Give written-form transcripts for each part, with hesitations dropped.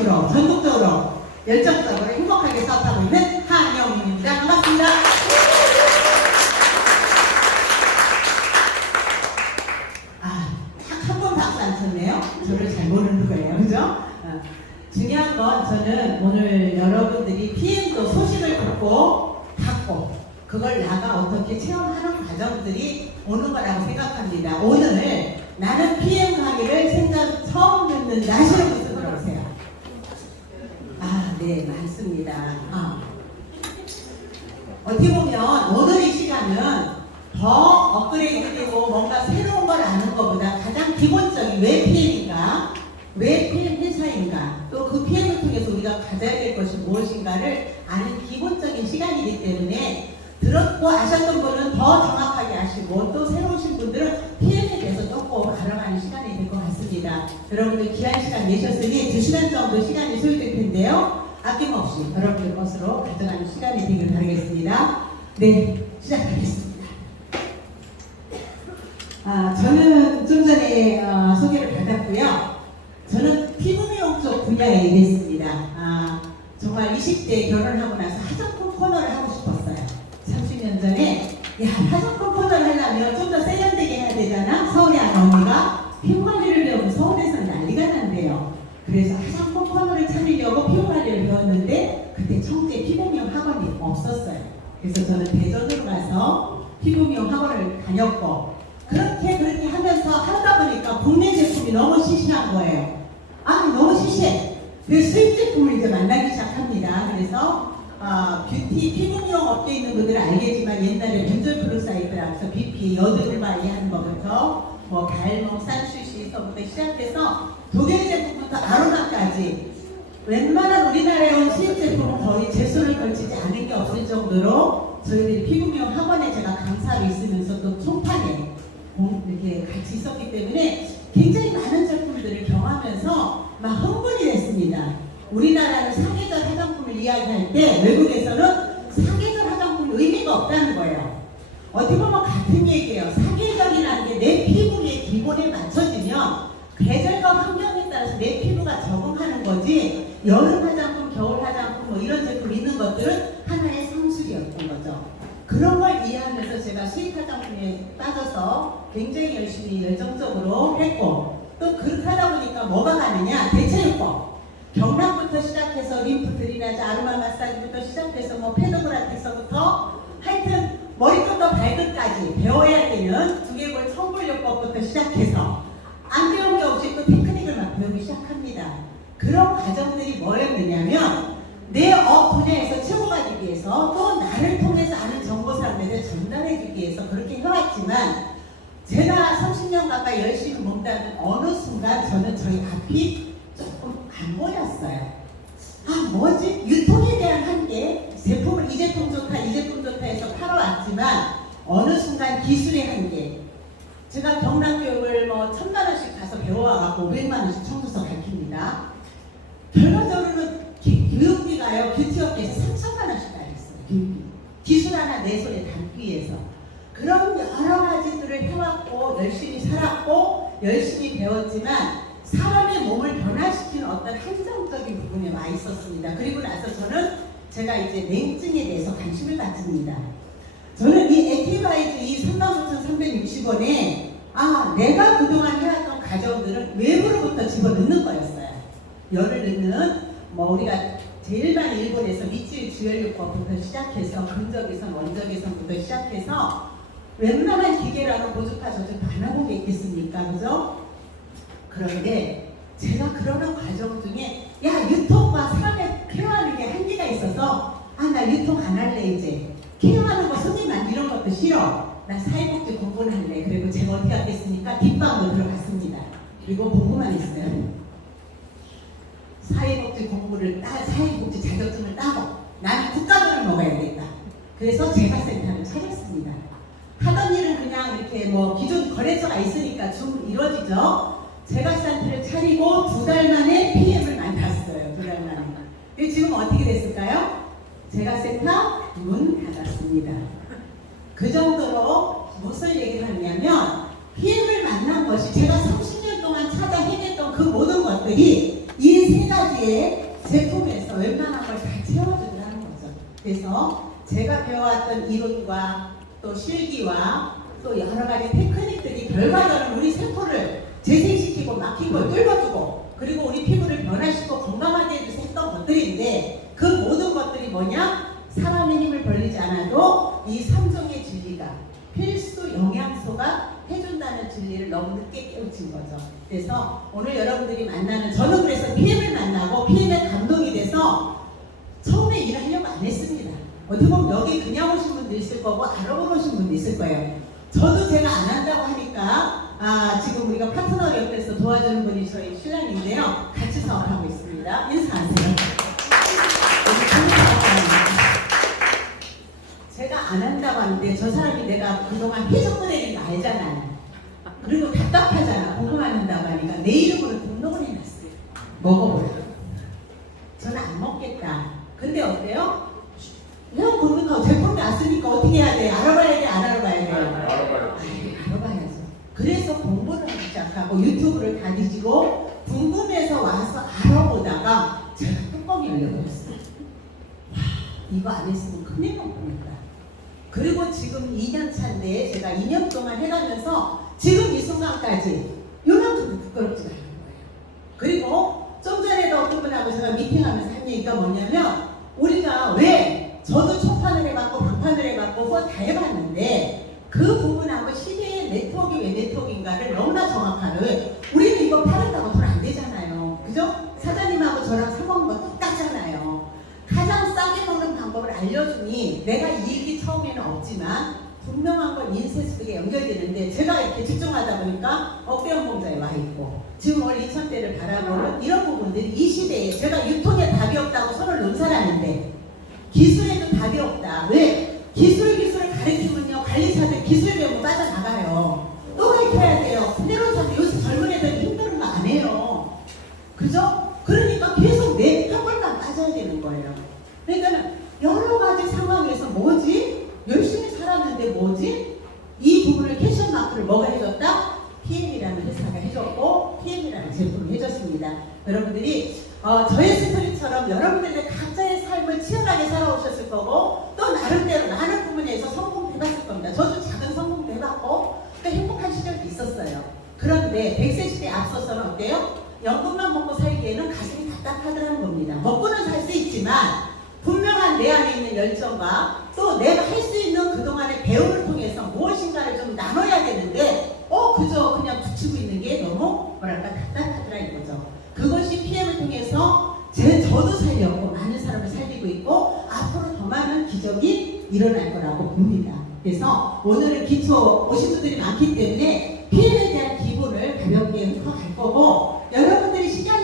진심으로 전국적으로 열정적으로 행복하게 사업하고 있는 한영민입니다. 반갑습니다. 한 번 박수 안 쳤네요. 저를 잘 모르는 거예요. 그죠? 중요한 건 저는 오늘 여러분들이 PM도 소식을 듣고 받고 그걸 나가 어떻게 체험하는 과정들이 오는 거라고 생각합니다. 오늘 나는 PM 강의를 처음 듣는다 하시는 분들 들어오세요. 네, 맞습니다. 어떻게 보면 오늘 이 시간은 더 업그레이드되고 뭔가 새로운 걸 아는 것보다 가장 기본적인 왜 PM인가, 왜 PM 회사인가, 또 그 PM을 통해서 우리가 가져야 될 것이 무엇인가를 아는 기본적인 시간이기 때문에 들었고 아셨던 분은 더 정확하게 아시고 또 새로우신 분들은 PM에 대해서 조금 알아가는 시간이 될 것 같습니다. 여러분들 귀한 시간 내셨으니 2시간 정도 시간이 소요될 텐데요. 아낌없이 여러분들 것으로 가져가는 시간이 되길 바라겠습니다. 네, 시작하겠습니다. 저는 좀 전에 소개를 받았고요. 저는 피부 미용 쪽 분야에 일했습니다. 정말 20대 결혼하고 나서 화장품 코너를 하고 싶었어요. 30년 전에 화장품 코너를 하려면 좀 더 세련되게 해야 되잖아. 서울에 하는 언니가 피부 관리를 배우면 서울에서는 난리가 난대요. 그래서 화장품 코너를 차리려고 피부 관리를 배웠는데 그때 청주에 피부 미용 학원이 없었어요. 그래서 저는 대전으로 가서 피부 미용 학원을 다녔고 그렇게 하면서 하다 보니까 국내 제품이 너무 시시한 거예요. 너무 시시해. 그래서 수입 제품을 이제 만나기 시작합니다. 그래서 뷰티, 피부 미용 업계에 있는 분들은 알겠지만 옛날에 벤절 플루사이드라서 BP, 여드름 관리하는 것부터 뭐 발목, 산슈시서부터 시작해서 독일 제품부터 아로마까지 웬만한 우리나라에 온 수입 제품은 거의 제 손을 걸치지 않은 게 없을 정도로 저희들이 피부 미용 학원에 제가 강사로 있으면서 또 총판에 이렇게 같이 있었기 때문에 굉장히 많은 제품들을 경험하면서 막 흥분이 됐습니다. 우리나라는 사계절 화장품을 이야기할 때 외국에서는 사계절 화장품이 의미가 없다는 거예요. 어떻게 보면 같은 얘기예요. 사계절이라는 게 내 피부의 기본에 맞춰지면 계절과 환경에 따라서 내 피부가 적응하는 거지 여름 화장품, 겨울 화장품 뭐 이런 제품 있는 것들은 하나의 상술이었던 거죠. 그런 걸 이해하면서 제가 수입 화장품에 빠져서 굉장히 열심히 열정적으로 했고 또 그렇게 하다 보니까 뭐가 가느냐 대체요법 경락부터 시작해서 림프 드리나지 아로마 마사지부터 시작해서 뭐 페도브라텍서부터 하여튼 머리부터 발끝까지 배워야 되는 두개골 청골요법부터 시작해서 안 배운 게 없이 또 테크닉을 막 배우기 시작합니다. 그런 과정들이 뭐였느냐면 내 분야에서 최고가 되기 위해서 또 나를 통해서 아는 정보 사람들에 전달해 주기 위해서 그렇게 해왔지만 제가 30년 가까이 열심히 몸담은 어느 순간 저는 저희 앞이 조금 안 보였어요. 뭐지? 유통에 대한 한계, 제품을 이 제품 좋다 이 제품 좋다 해서 팔아왔지만 어느 순간 기술의 한계. 제가 경락교육을 뭐 1000만원씩 가서 배워와갖고 500만원씩 청구서 밝힙니다. 결과적으로는 교육비가요, 뷰티업계에서 3000만원씩 나겠어요. 교육비. 기술 하나 내 손에 담기 위해서. 그런 여러 가지들을 해왔고, 열심히 살았고, 열심히 배웠지만, 사람의 몸을 변화시키는 어떤 한정적인 부분에 와 있었습니다. 그리고 나서 저는 제가 이제 냉증에 대해서 관심을 갖습니다. 저는 이 액티바이즈 이 39,360원에, 내가 그동안 해왔던 과정들은 외부로부터 집어넣는 거였어요. 열을 넣는, 우리가 제일 많이 일본에서 미칠 주열요법부터 시작해서 근적외선, 원적외선부터 시작해서 웬만한 기계라는 보조파 저쪽 안 하고 있겠습니까? 그죠? 그런데 제가 그러는 과정 중에 유통과 사람의 케어하는 게 한계가 있어서 나 유통 안 할래 이제. 케어하는 거 손님만 이런 것도 싫어. 나 사회복지 공부를 할래. 그리고 제가 어떻게 하겠습니까? 뒷방으로 들어갔습니다. 그리고 공부만 했어요. 사회복지 공부를 사회복지 자격증을 따고 나는 국가돈을 먹어야겠다. 그래서 재가센터를 차렸습니다. 하던 일은 그냥 이렇게 기존 거래처가 있으니까 좀 이루어지죠. 재가센터를 차리고 2달 만에 PM을 만났어요. 2달 만에. 지금 어떻게 됐을까요? 재가센터 문 닫았습니다. 그 정도로 무슨 얘기를 하냐면 PM을 만난 것이 제가 30년 동안 찾아 헤맸던 그 모든 것들이 이 세 가지의 제품에서 웬만한 걸 다 채워준다는 거죠. 그래서 제가 배워왔던 이론과 또 실기와 또 여러 가지 테크닉들이 결과적으로 우리 세포를 재생시키고 막힌 걸 뚫어주고 그리고 우리 피부를 변화시키고 건강하게 해주서 했던 것들인데 그 모든 것들이 뭐냐? 사람의 힘을 벌리지 않아도 이 3종의 진리가 필수 영양소가 해준다는 진리를 너무 늦게 깨우친 거죠. 그래서 오늘 여러분들이 만나는 저는 그래서 PM을 만나고 PM에 감동이 돼서 처음에 일을 하려고 안 했습니다. 어떻게 보면 여기 그냥 오신 분도 있을 거고 알아보러 오신 분도 있을 거예요. 저도 제가 안 한다고 하니까 지금 우리가 파트너 옆에서 도와주는 분이 저희 신랑인데요. 같이 사업하고 있습니다. 인사하세요. 제가 안 한다고 하는데 저 사람이 내가 그동안 회전문에 거 알잖아요. 그리고 답답하잖아. 공부만 한다고 하니까 내 이름으로 등록을 해놨어요. 먹어보라고. 저는 안 먹겠다. 근데 어때요? 그냥 그러니까 제품이 왔으니까 어떻게 해야 돼? 알아봐야 돼? 안 알아봐야 돼? 알아봐야죠. 그래서 공부를 하기 시작하고 유튜브를 다 뒤지고 궁금해서 와서 알아보다가 제가 뚜껑이 열려버렸어요. 이거 안 했으면 큰일 날 뻔했다. 그리고 지금 2년 차인데 제가 2년 동안 해가면서 지금 이 순간까지 요만큼도 부끄럽지가 않은 거예요. 그리고 좀 전에도 어떤 분하고 제가 미팅하면서 한 얘기가 뭐냐면 우리가 왜 저도 초판을 해봤고 방판을 해봤고 그거 다 해봤는데 그 부분하고 시대의 네트워크가 왜 네트워크인가를 너무나 정확하게 우리는 이거 팔았다고 돈 안 되잖아요. 그죠? 사장님하고 저랑 사먹는 거 똑같잖아요. 가장 싸게 먹는 방법을 알려주니 내가 이익이 처음에는 없지만 분명한 건 인쇄 속에 연결되는데 제가 이렇게 집중하다 보니까 억대연봉자에 와 있고 지금 월 2,000대를 바라보는 이런 부분들이 이 시대에 제가 유통에 답이 없다고 손을 놓은 사람인데 기술에도 답이 없다. 왜? 기술을 가르치면요 관리사들 기술 배우고 빠져나가요. 또 가르쳐야 돼요. 그대로 사도 요새 젊은 애들 힘든 거 안 해요. 그죠? 그러니까 계속 내 한번만 빠져야 되는 거예요. 그러니까 여러 가지 상황에서 뭐지? 열심히 살았는데 뭐지? 이 부분을 캐션 마크를 뭐가 해줬다? PM이라는 회사가 해줬고 PM이라는 제품을 해줬습니다. 여러분들이 저의 스토리처럼 여러분들의 각자의 삶을 치열하게 살아오셨을 거고 또 나름대로 나는 부분에서 성공도 해봤을 겁니다. 저도 작은 성공도 해봤고 또 행복한 시절도 있었어요. 그런데 100세 시대에 앞서서는 어때요? 연금만 먹고 살기에는 가슴이 답답하더라는 겁니다. 먹고는 살 수 있지만 분명한 내 안에 있는 열정과 또 내가 할 수 있는 그동안의 배움을 통해서 무엇인가를 좀 나눠야 되는데 그저 그냥 붙이고 있는 게 너무 뭐랄까 답답하더라 이거죠. 그것이 PM을 통해서 저도 살렸고 많은 사람을 살리고 있고 앞으로 더 많은 기적이 일어날 거라고 봅니다. 그래서 오늘은 기초 오신 분들이 많기 때문에 PM에 대한 기본을 가볍게 훑어갈 거고 여러분들이 시간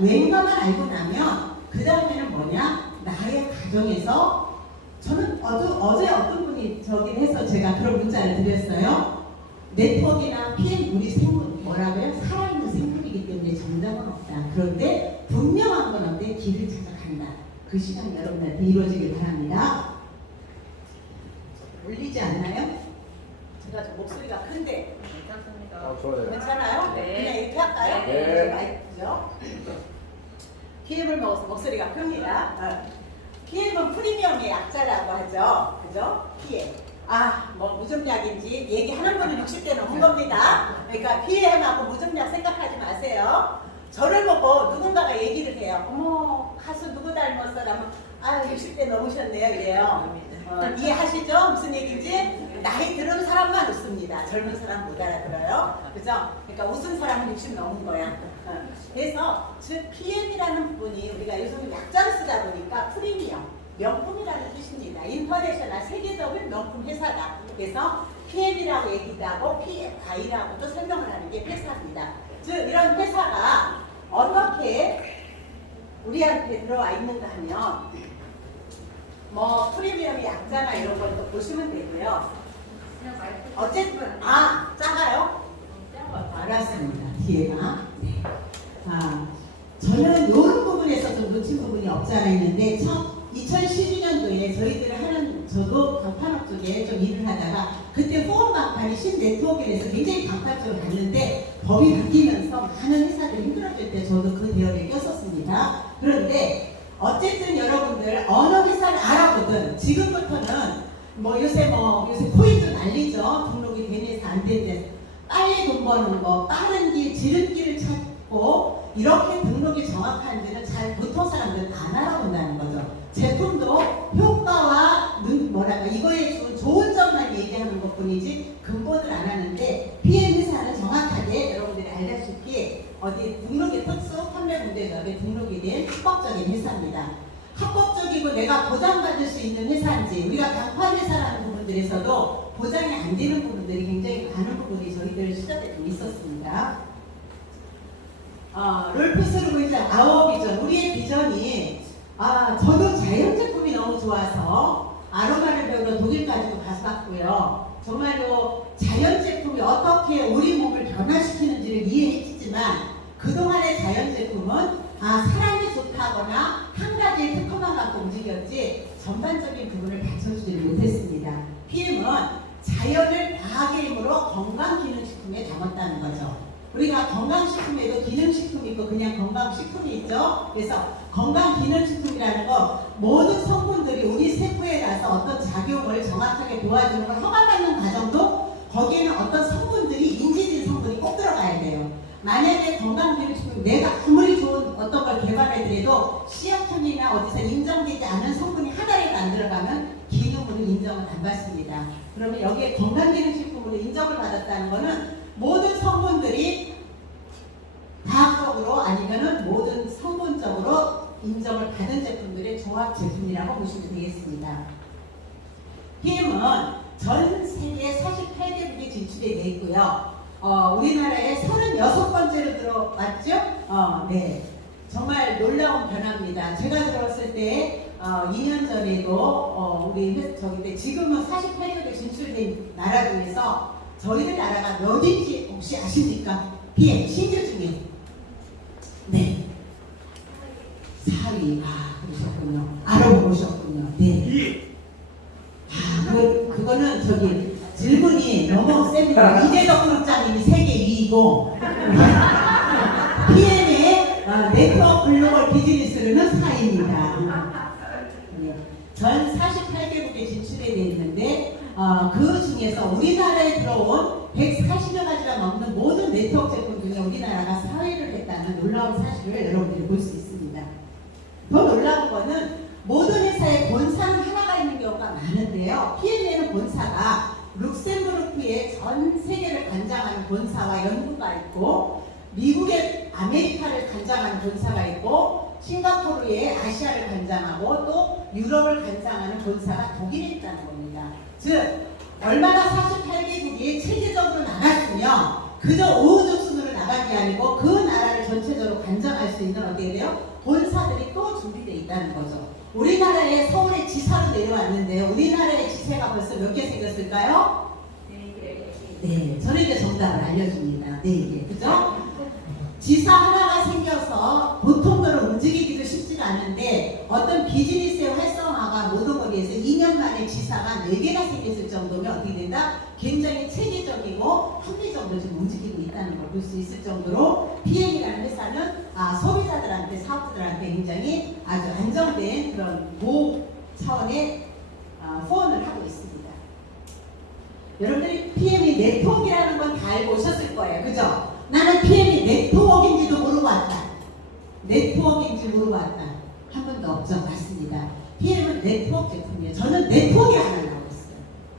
왠가만 알고 나면 그 다음에는 뭐냐? 나의 가정에서 저는 어제 어떤 분이 저기 해서 제가 그런 문자를 드렸어요. 네트워크나 PM 우리 생물 뭐라고요? 살아있는 생물이기 때문에 정답은 없다. 그런데 분명한 건 어때? 길을 찾아간다. 그 시간이 여러분한테 이루어지길 바랍니다. 울리지 않나요? 제가 좀 목소리가 큰데 괜찮습니다. 좋아요. 괜찮아요? 네. 그냥 이렇게 할까요? 네. 마이크죠? PM을 먹어서 목소리가 큽니다. PM은 프리미엄의 약자라고 하죠. 그죠? PM. 뭐 무좀약인지 얘기하는 거는 60대 넘은 겁니다. 그러니까 PM하고 무좀약 생각하지 마세요. 저를 보고 누군가가 얘기를 해요. 어머, 가수 누구 닮았어라면 60대 넘으셨네요. 이래요. 이해하시죠? 무슨 얘기인지? 나이 들은 사람만 웃습니다. 젊은 사람 못 알아들어요. 그죠? 그러니까 웃은 사람은 60 넘은 거야. 그래서 즉 PM이라는 부분이 우리가 요즘 약자를 쓰다 보니까 프리미엄, 명품이라는 뜻입니다. 인터내셔널 세계적인 명품 회사다. 그래서 PM이라고 얘기도 하고 PMI라고도 설명을 하는 게 회사입니다. 즉 이런 회사가 어떻게 우리한테 들어와 있는가 하면 뭐 프리미엄의 약자나 이런 걸 또 보시면 되고요. 어쨌든 작아요? 알았습니다. 뒤에가 저는 이런 부분에서 좀 놓친 부분이 없지 않아 있는데 2012년도에 저희들을 저도 방판업 쪽에 좀 일을 하다가 그때 후원 방판이 신네트워크에서 굉장히 방판 쪽을 갔는데 법이 바뀌면서 많은 회사들이 힘들어질 때 저도 그 대열에 꼈었습니다. 있습니다. 그런데 어쨌든 여러분들 어느 회사를 알아보든 지금부터는 요새 코인도 난리죠. 등록이 된 회사 안 된 데서 빨리 돈 버는 거, 빠른 길, 지름길을 찾고 이렇게 등록이 정확한 데는 잘 보통 사람들은 안 알아본다는 거죠. 제품도 효과와 이거에 준 좋은 점만 얘기하는 것 뿐이지 근본을 안 하는데 PM 회사는 정확하게 여러분들이 알다시피 어디 등록이 특수 판매 문제점에 등록이 된 합법적인 회사입니다. 합법적이고 내가 보장받을 수 있는 회사인지 우리가 강판 회사라는 부분들에서도 보장이 안 되는 부분들이 굉장히 많은 부분이 저희들 시절에 좀 있었습니다. 롤프스루 일단 아워 비전, 우리의 비전이 저도 자연 제품이 너무 좋아서 아로마를 배우러 독일까지도 갔었고요. 정말로 자연 제품이 어떻게 우리 몸을 변화시키는지를 이해했지만 그동안의 자연 제품은 사람이 좋다거나 한 가지의 특허만 갖고 움직였지 전반적인 부분을 받쳐주지 못했습니다. PM은 자연을 과학의 힘으로 건강기능식품에 담았다는 거죠. 우리가 건강식품에도 기능식품이 있고 그냥 건강식품이 있죠. 그래서 건강기능식품이라는 거 모든 성분들이 우리 세포에 가서 어떤 작용을 정확하게 도와주는 걸 허가받는 과정도 거기에는 어떤 성분들이 인지된 성분이 꼭 들어가야 돼요. 만약에 건강기능식품 내가 아무리 좋은 어떤 걸 개발해도 시약품이나 어디서 인정되지 않은 성분이 하나라도 안 들어가면 기능으로 인정을 안 받습니다. 그러면 여기에 건강기능식품으로 인정을 받았다는 거는 모든 성분들이 과학적으로 아니면은 모든 성분적으로 인정을 받은 제품들의 종합 제품이라고 보시면 되겠습니다. PM은 전 세계 48개국에 진출이 되어 있고요. 우리나라에 36번째로 들어왔죠? 네. 정말 놀라운 변화입니다. 제가 들어왔을 때 2년 전에도 지금은 48개국에 진출된 나라 중에서 저희들 나라가 몇인지 혹시 아십니까? PM 신규 중에 네 4위. 그러셨군요. 알아보셨군요. 네. 그거는 질문이 너무 셉니다. 이재덕 국장님이 세계 2위고 PM의 네트워크 글로벌 비즈니스로는 4위입니다. 전 48개국에 진출해 있는데 그 중에서 우리나라에 들어온 140여 가지가 넘는 모든 네트워크 제품 중에 우리나라가 4위를 했다는 놀라운 사실을 여러분들이 볼 수 있습니다. 더 놀라운 거는 모든 회사에 본사는 하나가 있는 경우가 많은데요. PM에는 본사가 룩셈부르크에 전 세계를 관장하는 본사와 연구가 있고 미국의 아메리카를 관장하는 본사가 있고 싱가포르에 아시아를 관장하고 또 유럽을 관장하는 본사가 독일에 있다는 겁니다. 즉 얼마나 48개국이 체계적으로 나갔으면 그저 우호적 순으로 나간 게 아니고 그 나라를 전체적으로 관장할 수 있는 어떻게 돼요? 본사들이 또 준비되어 있다는 거죠. 우리나라에 서울에 지사로 내려왔는데요. 우리나라의 지사가 벌써 몇 개 생겼을까요? 네, 저는 이제 정답을 알려줍니다. 네, 그죠? 지사 하나가 생겨서 보통대로 움직이기도 쉽지가 않은데 어떤 비즈니스의 활성화가 모든 거기에서 2년 만에 지사가 4개나 생겼을 정도면 어떻게 된다? 굉장히 체계적이고 합리적으로 지금 움직이고 있다는 걸 볼 수 있을 정도로 PM이라는 회사는 소비자들한테 사업자들한테 굉장히 아주 안정된 그런 고차원의 후원을 하고 있습니다. 여러분들이 PM이 네트워크라는 건 다 알고 오셨을 거예요. 그죠? 나는 PM이 네트워크인지도 모르고 왔다. 네트워크인지 모르고 왔다. 한 번도 없죠. 맞습니다. PM은 네트워크 제품이에요. 저는 네트워크에 하나 나오고 있어요.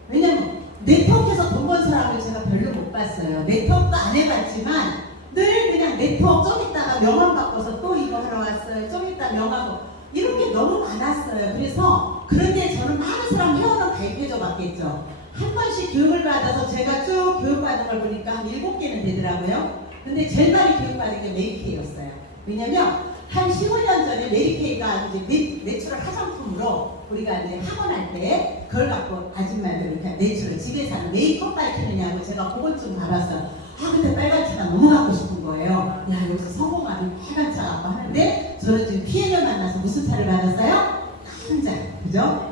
왜냐면 네트워크에서 돈 번 사람을 제가 별로 못 봤어요. 네트워크도 안 해봤지만 늘 그냥 네트워크 좀 있다가 명함 바꿔서 또 이거 하러 왔어요. 좀 있다 명함 이런 게 너무 많았어요. 그래서 그런데 저는 많은 사람 회원은 가입해줘 봤겠죠. 한 번씩 교육을 받아서 제가 쭉 교육받은 걸 보니까 한 7개는 되더라고요. 근데 제일 많이 교육받은 게 메리케이였어요. 왜냐면 한 15년 전에 메리케이가 이제 내추럴 화장품으로 우리가 이제 학원할 때 그걸 갖고 아줌마들 이렇게 내추럴 집에서 하는 메이크업 가르치느냐고 제가 그걸 좀 봐봤어요. 근데 빨간 차가 너무 갖고 싶은 거예요. 야, 여기서 성공하면 빨간 차 갖고 하는데 저는 지금 PM을 만나서 무슨 차를 받았어요? 큰 차, 그죠?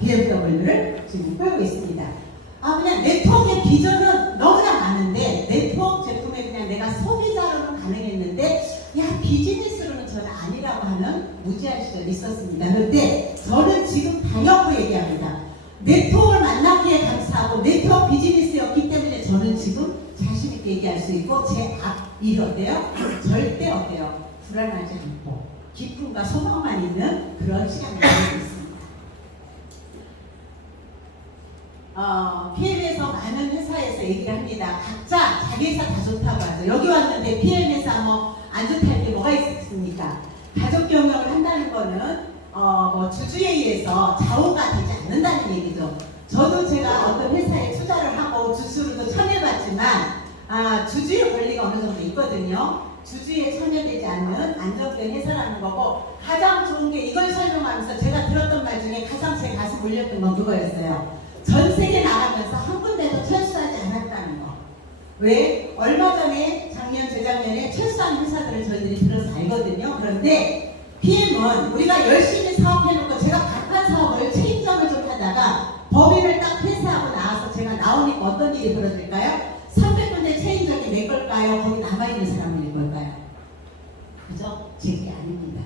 BMW를 지금 끌고 있습니다. 그냥 네트워크의 비전은 너무나 많은데 네트워크 제품에 그냥 내가 소비자로는 가능했는데 비즈니스로는 저는 아니라고 무지한 시절이 있었습니다. 그런데 저는 지금 당연히 얘기합니다. 네트워크를 만났기에 감사하고 네트워크 비즈니스였기 때문에 저는 지금 자신있게 얘기할 수 있고 제 일이 어때요? 절대 어때요? 불안하지 않고 기쁨과 소망만 있는 그런 시간이 되고 있습니다. PM에서 많은 회사에서 얘기를 합니다. 각자 자기 회사 다 좋다고 하죠. 여기 왔는데 PM 회사 뭐 안 좋다는 게 뭐가 있습니까? 가족 경영을 한다는 거는 뭐 주주에 의해서 좌우가 되지 않는다는 얘기죠. 저도 제가 어떤 회사에 투자를 하고 주주로도 참여해봤지만 주주의 권리가 어느 정도 있거든요. 주주에 참여되지 않는 안정된 회사라는 거고, 가장 좋은 게 이걸 설명하면서 제가 들었던 말 중에 가장 제 가슴 울렸던 건 그거였어요. 전 세계 나가면서 한 군데도 철수하지 않았다는 거. 왜? 얼마 전에 작년, 재작년에 철수한 회사들을 저희들이 들어서 알거든요. 그런데 PM은 우리가 열심히 사업해놓고, 제가 각한 사업을 체인점을 좀 하다가 법인을 딱 폐쇄하고 나와서 제가 나오니까 어떤 일이 벌어질까요? 300군데 체인점이 내 걸까요? 거기 남아있는 사람이 내 걸까요? 그죠? 제게 아닙니다.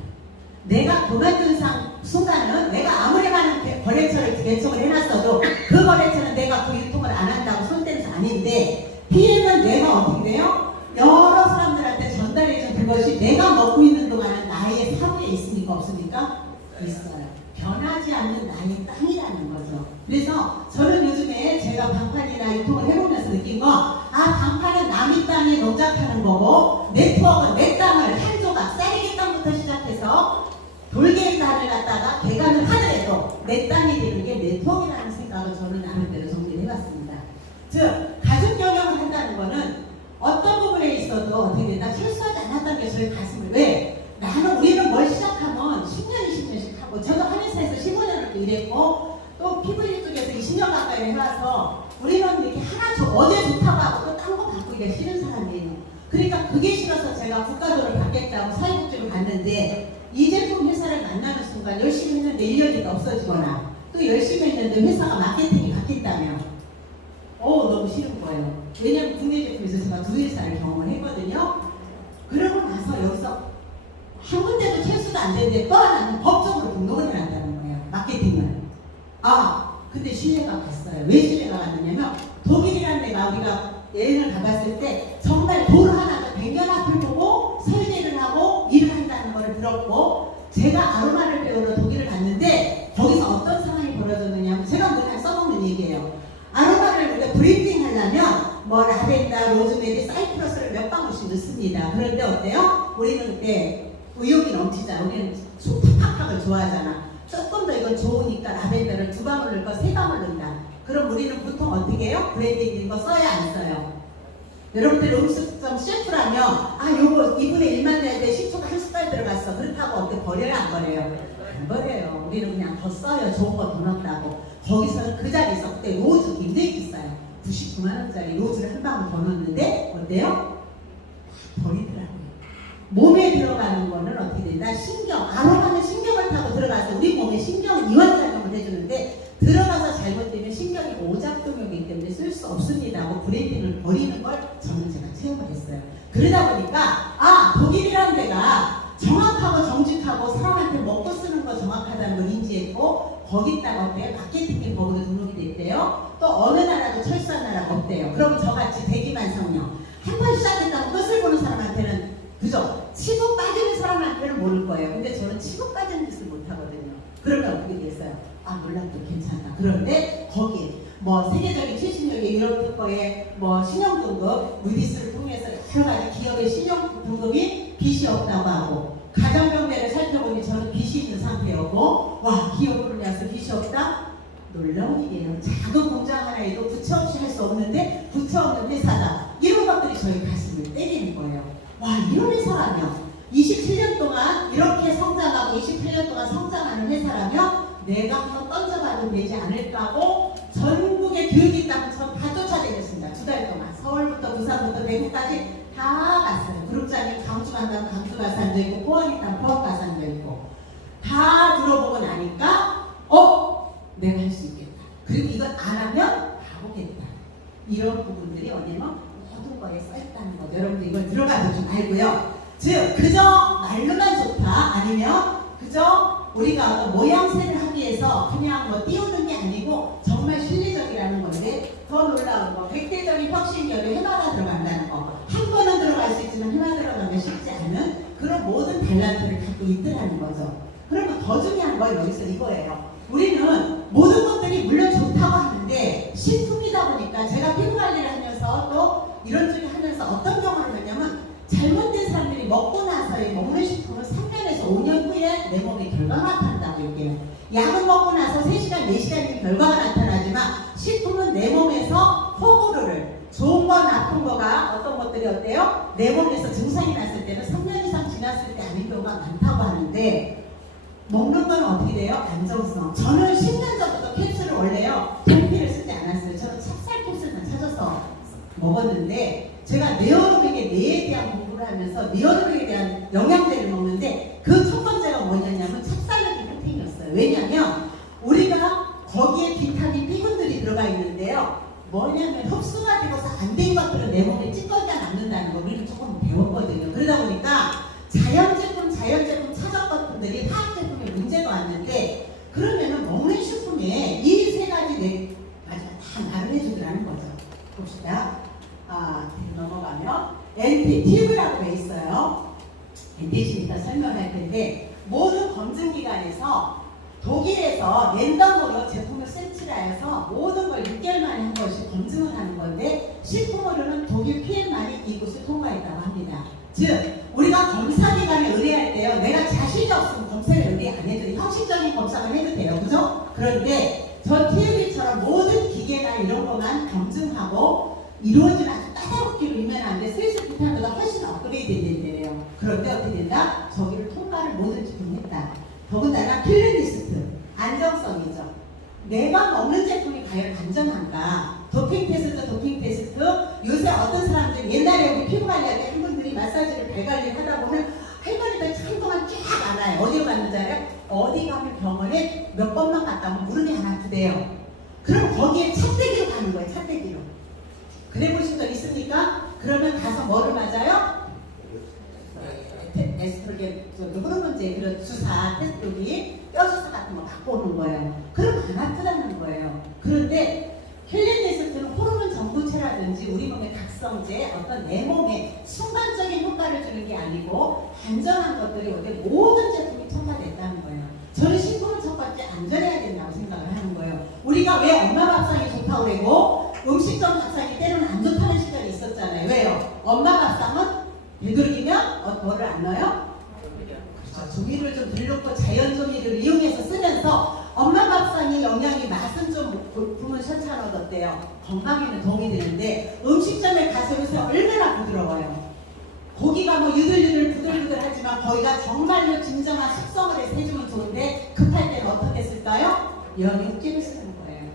내가 그만둔 순간은 내가 아무리 많은 거래처를 개척을 해놨어도 그 거래처는 내가 그 유통을 안 한다고 손 떼는 게 아닌데, PM은 내가 어떻게 돼요? 여러 사람들한테 전달해준 그것이 내가 먹고 있는 동안은 나의 사무에 있습니까? 없습니까? 있어요. 변하지 않는 나의 땅이라는 거죠. 그래서 저는 요즘에 제가 방판이나 유통을 해보면서 느낀 거, 방판은 남의 땅에 농작하는 거고, 네트워크는 내 땅을 한 조각, 쌀기 땅부터 시작해서 돌개의 땅을 갖다가 개간을 하더라도 내 땅이 되는 게 네트워크라는 생각을 저는 나름대로 정리를 해봤습니다. 즉, 가족 경영을 한다는 거는 어떤 부분에 있어도 어떻게 된다? 철수하지 않았다는 게 저희 가슴을, 왜? 우리는 뭘 시작하면 10년, 20년씩 하고, 저도 한 회사에서 15년을 일했고, 또 PV 쪽에서 20년 가까이 해와서, 우리는 이렇게 어제 좋다고 하고 또 딴 거 바꾸기가 싫은 사람이에요. 그러니까 그게 싫어서 제가 국가도를 받겠다고 사회복지를 갔는데, 이 제품 회사를 만나는 순간 열심히 했는데 1년이 없어지거나, 또 열심히 했는데 회사가 마케팅이 바뀌었다며, 너무 싫은 거예요. 왜냐면 국내 제품에서 제가 두 회사를 경험을 했거든요. 그러고 나서 여기서 한 군데도 철수가 안 되는데 또 하나는 법적으로 등록을 해놨다는 거예요. 마케팅을. 근데 신뢰가 갔어요. 왜 신뢰가 갔느냐면, 독일이라는 데가 우리가 여행을 가봤을 때 정말 돌 하나도 100년 앞을 보고 설계를 하고 일을 한다는 걸 들었고, 제가 아로마를 배우러 독일을 갔는데 거기서 어떤 상황이 벌어졌느냐면, 제가 그냥 써먹는 얘기예요. 아로마를 우리가 브랜딩 하려면 뭐 라벤더, 로즈메리, 사이프러스를 몇 방울씩 넣습니다. 그런데 어때요? 우리는 그때 의욕이 넘치잖아. 우리는 팍팍팍을 좋아하잖아. 조금 더 이건 좋으니까 라벤더를 2방울 넣고 3방울 넣는다. 그럼 우리는 보통 어떻게 해요? 브랜딩 이런 거 써야 안 써요? 여러분들 음식점 셰프라면 요거 2분의 1만 내야 돼. 식초가 한 숟갈 들어갔어. 그렇다고 어떻게 버려요? 안 버려요? 안 버려요. 우리는 그냥 더 써요. 좋은 거 더 넣었다고. 거기서는 그 자리에서 그때 로즈 굉장히 비싸요. 99만원짜리 로즈를 한 방울 더 넣었는데 어때요? 버리더라고요. 몸에 들어가는 거는 어떻게 된다? 신경. 아로마는 신경을 타고 들어가서 우리 몸에 신경 이완작용을 해주는데, 들어가서 잘못되면 신경이 오작동력이기 때문에 쓸 수 없습니다 하고 브랜딩을 버리는 걸 저는 제가 체험을 했어요. 그러다 보니까 독일이라는 데가 정확하고 정직하고 사람한테 먹고 쓰는 거 정확하다는 걸 인지했고, 거기다가 어때요? 마케팅팀 법으로 등록이 됐대요. 또 어느 나라도 철수한 나라가 없대요. 그러면 저같이 대기만성령 한 번 시작했다고 끝을 보는 사람한테는, 그죠? 치고 빠지는 사람한테는 모를 거예요. 근데 저는 치고 빠지는 짓을 못하거든요. 그러면 어떻게 됐어요? 몰라도 괜찮다. 그런데 거기에 뭐 세계적인 최신력의 유럽 거에 뭐 신용등급, 무디스를 통해서 여러 가지 기업의 신용등급이 빚이 없다고 하고, 가정경제를 살펴보니 저는 빚이 있는 상태였고, 기업으로 인해서 빚이 없다? 놀라운 일이에요. 작은 공장 하나에도 부채 없이 할 수 없는데 부채 없는 회사다. 이런 것들이 저희 가슴을 때리는 거예요. 이런 회사라면 27년 동안 이렇게 성장하고 28년 동안 성장하는 회사라면 내가 한번 던져봐도 되지 않을까 하고, 전국의 교육이 있다면 전 다 쫓아다녔습니다. 2달 동안 서울부터 부산부터 대구까지 다 갔어요. 그룹장이 강주 간다면 강주 가서 앉아있고, 포항 있다면 포항 가서 앉아있고, 다 들어보고 나니까 내가 할 수 있겠다. 그리고 이걸 안 하면 바보겠다. 이런 부분들이 어디면 모든 거에 써있다는 거. 여러분들 이걸 들어가도 좀 알고요. 즉, 그저 말로만 좋다, 아니면 그죠? 우리가 어떤 모양새를 하기 위해서 그냥 뭐 띄우는 게 아니고 정말 실리적이라는 건데, 더 놀라운 거, 백대적인 혁신력이 해마가 들어간다는 거. 한 번은 들어갈 수 있지만 해마 들어가면 쉽지 않은 그런 모든 탤런트를 갖고 있더라는 거죠. 그러면 더 중요한 건 여기서 이거예요. 우리는 모든 것들이 물론 좋다고 하는데 식품이다 보니까, 제가 피부 관리를 하면서 또 이런 쪽에 하면서 어떤 경험을 했냐면, 잘못된 사람들이 먹고 나서 먹는 식품은 3년에서 5년 후에 내 몸에 결과가 나타난다고 얘기해요. 약을 먹고 나서 3시간, 4시간 결과가 나타나지만 식품은 내 몸에서 호불호를, 좋은 거 나쁜 거가 어떤 것들이 어때요? 내 몸에서 증상이 났을 때는 3년 이상 지났을 때 아닌 경우가 많다고 하는데, 먹는 건 어떻게 돼요? 안정성. 저는 10년 전부터 캡슐을 원래요, 통피를 쓰지 않았어요. 저는 찹쌀 캡슐만 찾아서 먹었는데, 제가 네오로빅의 뇌에 대한 공부를 하면서 네오로빅에 대한 영양제를 먹는데, 그 첫 번째가 뭐냐면 찹쌀력이 프로테인이었어요. 왜냐면 우리가 거기에 비타민 B군들이 들어가 있는데요, 뭐냐면 흡수가 되고서 안 된 것들은 내 몸에 찌꺼기가 남는다는 거 우리는 조금 배웠거든요. 그러다 보니까 자연제품 찾았던 분들이 화학제품에 문제가 왔는데, 그러면은 먹는 식품에 이 세 가지 마지막 다 나름해주더라는 거죠. 봅시다. 넘어가면 NT-튜브라고 돼 있어요. NT 이따 설명할 텐데, 모든 검증기관에서 독일에서 랜덤으로 제품을 센치라해서 모든 걸 6개월 만에 한 번씩 검증을 하는 건데, 식품으로는 독일 PM만이 이곳을 통과했다고 합니다. 즉 우리가 검사기관에 의뢰할 때요, 내가 자신이 없으면 검사를 의뢰 안 해도 돼요. 형식적인 검사만 해도 돼요. 그죠? 그런데 저 TV처럼 모든 기계나 이런 것만 검증하고 이루어진 아주 따뜻하기로 유명한데, 스위스 비타민보다 훨씬 업그레이드 된대요. 그런데 어떻게 된다? 저기를 통과를 모든 제품이 했다. 더군다나 킬링리스트, 안정성이죠. 내가 먹는 제품이 과연 안전한가? 도핑 테스트, 요새 어떤 사람들, 옛날에 우리 피부 관리할 때 한 분들이 마사지를 발 관리를 하다 보면 할머니들 한동안 쫙 알아요. 어디로 갔는지 알아요? 어디 가면 병원에 몇 번만 갔다 오면 무릎이 하나 아프대요. 그럼 거기에 찻대기로 가는 거예요. 찻대기로. 그래 보신 적 있습니까? 그러면 가서 뭐를 맞아요? 에스트로겐, 호르몬제, 그런 주사, 테스트기, 뼈주사 같은 거 받고 오는 거예요. 그럼 안 아프다는 거예요. 그런데 힐링리스트는 호르몬 전구체라든지 우리 몸의 각성제, 어떤 내 몸에 순간적인 효과를 주는 게 아니고 안전한 것들이 어디 모든 제품이 첨가됐다는 거예요. 저는 식품을 첫 번째 안전해야 된다고 생각을 하는 거예요. 우리가 왜 엄마 밥상이 좋다고 그러고 음식점 밥상이 때로는 안 좋다는 시절이 있었잖아요. 왜요? 엄마 밥상은 되도록이면 뭐를 안 넣어요? 그렇죠. 조미를 좀 들렀고 자연 조미를 이용해서 쓰면서 엄마 밥상이 영양이, 맛은 좀 부분 셔찬하고 어때요? 건강에는 도움이 되는데, 음식점에 가서 요새 얼마나 부드러워요. 고기가 뭐 유들유들 부들부들하지만 거기가 정말로 진정한 숙성을 해서 해주면 좋은데, 급할 때는 어떻게 쓸까요? 연육제를 쓰는 거예요.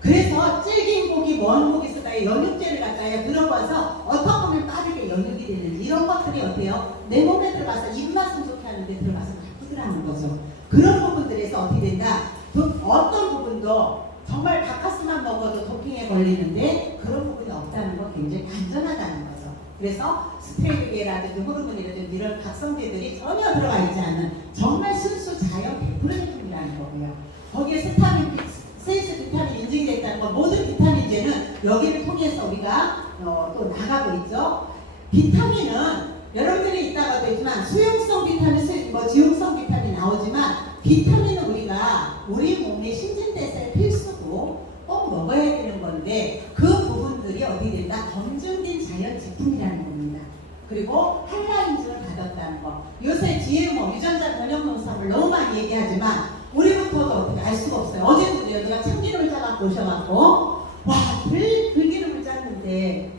그래서 질긴 고기, 먼 고기 쓰다가 연육제를 갖다가 들어가서 어떻게 보면 빠르게 연육이 되는 이런 것들이 어때요? 내 몸에 들어가서 입맛은 좋게 하는데 들어가서 나쁘더라는 거죠. 그런 부분들에서 어떻게 된다? 어떤 부분도 정말 바카스만 먹어도 도핑에 걸리는데 그런 부분이 없다는 건 굉장히 안전하다는 거죠. 그래서 스테로이드라든지 호르몬이라든지 이런 각성제들이 전혀 들어가 있지 않은 정말 순수 자연 100% 제품이라는 거고요. 거기에 스위스 비타민 인증되어 있다는 건, 모든 비타민제는 여기를 통해서 우리가 또 나가고 있죠. 비타민은 여러분들이 있다가 되지만 수용성 비타민, 지용성 비타민 나오지만, 비타민은 우리가 우리 몸의 신진대사에 필수고 꼭 먹어야 되는 건데, 그 부분들이 어디 된다? 검증된 자연 제품이라는 겁니다. 그리고 한라 인증을 받았다는 거. 요새 GMO, 유전자 변형 농산물 너무 많이 얘기하지만 우리부터도 어떻게 알 수가 없어요. 어제도 내가 참기름을 짜갖고 오셔갖고, 와, 들기름을 짰는데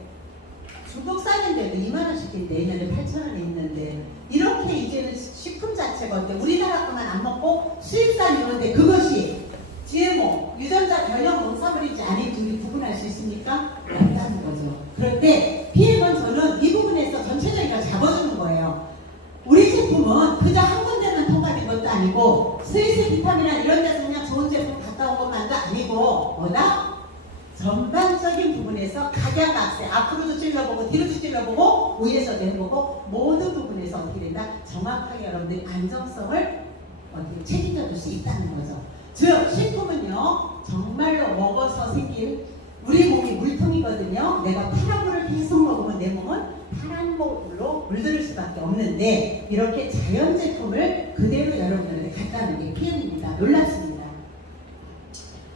중국산인데도 2만원씩인데 내년에 8,000원에 있는데, 이렇게 이제는 식품 자체가 어때? 우리나라 것만 안 먹고 수입산이 오는데 그것이 GMO, 유전자 변형 농산물인지 아닌지 우리 구분할 수 있습니까? 없다는 거죠. 그런데 PM은 저는 이 부분에서 전체적인 걸 잡아주는 거예요. 우리 제품은 그저 한 군데만 통과된 것도 아니고, 스위스 비타민이나 이런 데서 그냥 좋은 제품 갔다 온 것만도 아니고, 뭐다? 전반적인 부분에서 각양각색, 앞으로도 찔러보고 뒤로도 찔러보고 위에서도 해보고 모든 부분에서 어떻게 된다? 정확하게 여러분들이 안정성을 수 있다는 거죠. 즉 식품은요 정말로 먹어서 생긴 우리 몸이 물통이거든요. 내가 파란 물을 계속 먹으면 내 몸은 파란 물로 물들을 수밖에 없는데 이렇게 자연 제품을 그대로 여러분들한테 갖다 놓은 게 PM입니다. 놀랍습니다.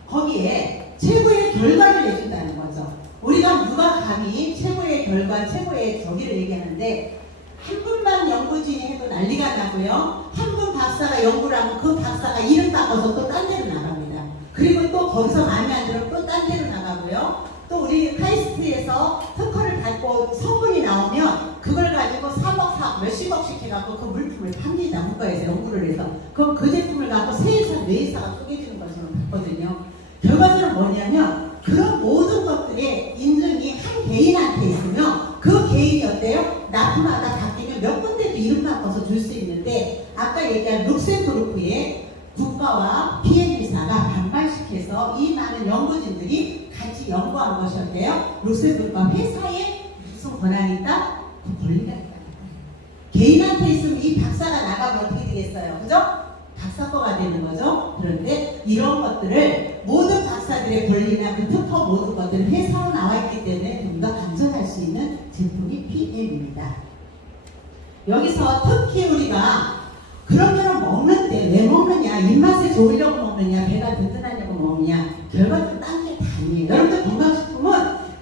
거기에 최고의 결과를 내준다는 거죠. 우리가 누가 감히 최고의 결과, 최고의 저기를 얘기하는데 한 분만 연구진이 해도 난리가 나고요. 한 분 박사가 연구를 하면 그 박사가 이름 바꿔서 또 딴 데로 나갑니다. 그리고 또 거기서 마음에 안 들면 또 딴 데로 나가고요. 또 우리 카이스트에서 특허를 받고 성분이 나오면 그걸 가지고 3억, 4억, 몇십억씩 해갖고 그 물품을 팝니다. 국가에서 연구를 해서. 그럼 그 제품을 갖고 세회사, 뇌회사가 쪼개지는 것으로 봤거든요. 결과적으로 뭐냐면 그런 모든 것들의 인증이 한 개인한테 있으면 그 개인이 어때요? 납품하다 바뀌면 몇 군데도 이름 바꿔서 줄 수 있는데 아까 얘기한 룩셈부르크의 국가와 PM회사가 반발시켜서 이 많은 연구진들이 같이 연구한 것이었대요. 룩셈부르크가 회사에 무슨 권한이 있다? 그 권리가 있다. 개인한테 있으면 이 박사가 나가면 어떻게 되겠어요? 그죠? 박사과가 되는 거죠. 그런데 이런 것들을 모든 박사들의 권리나 그 특허 모든 것들은 회사로 나와 있기 때문에 좀 더 안전할 수 있는 제품이 PM입니다. 여기서 특히 우리가 그러면 먹는데 왜 먹느냐, 입맛에 좋으려고 먹느냐, 배가 든든하려고 먹느냐, 결과적으로 딴 게 다 아니에요. 여러분들 건강식품은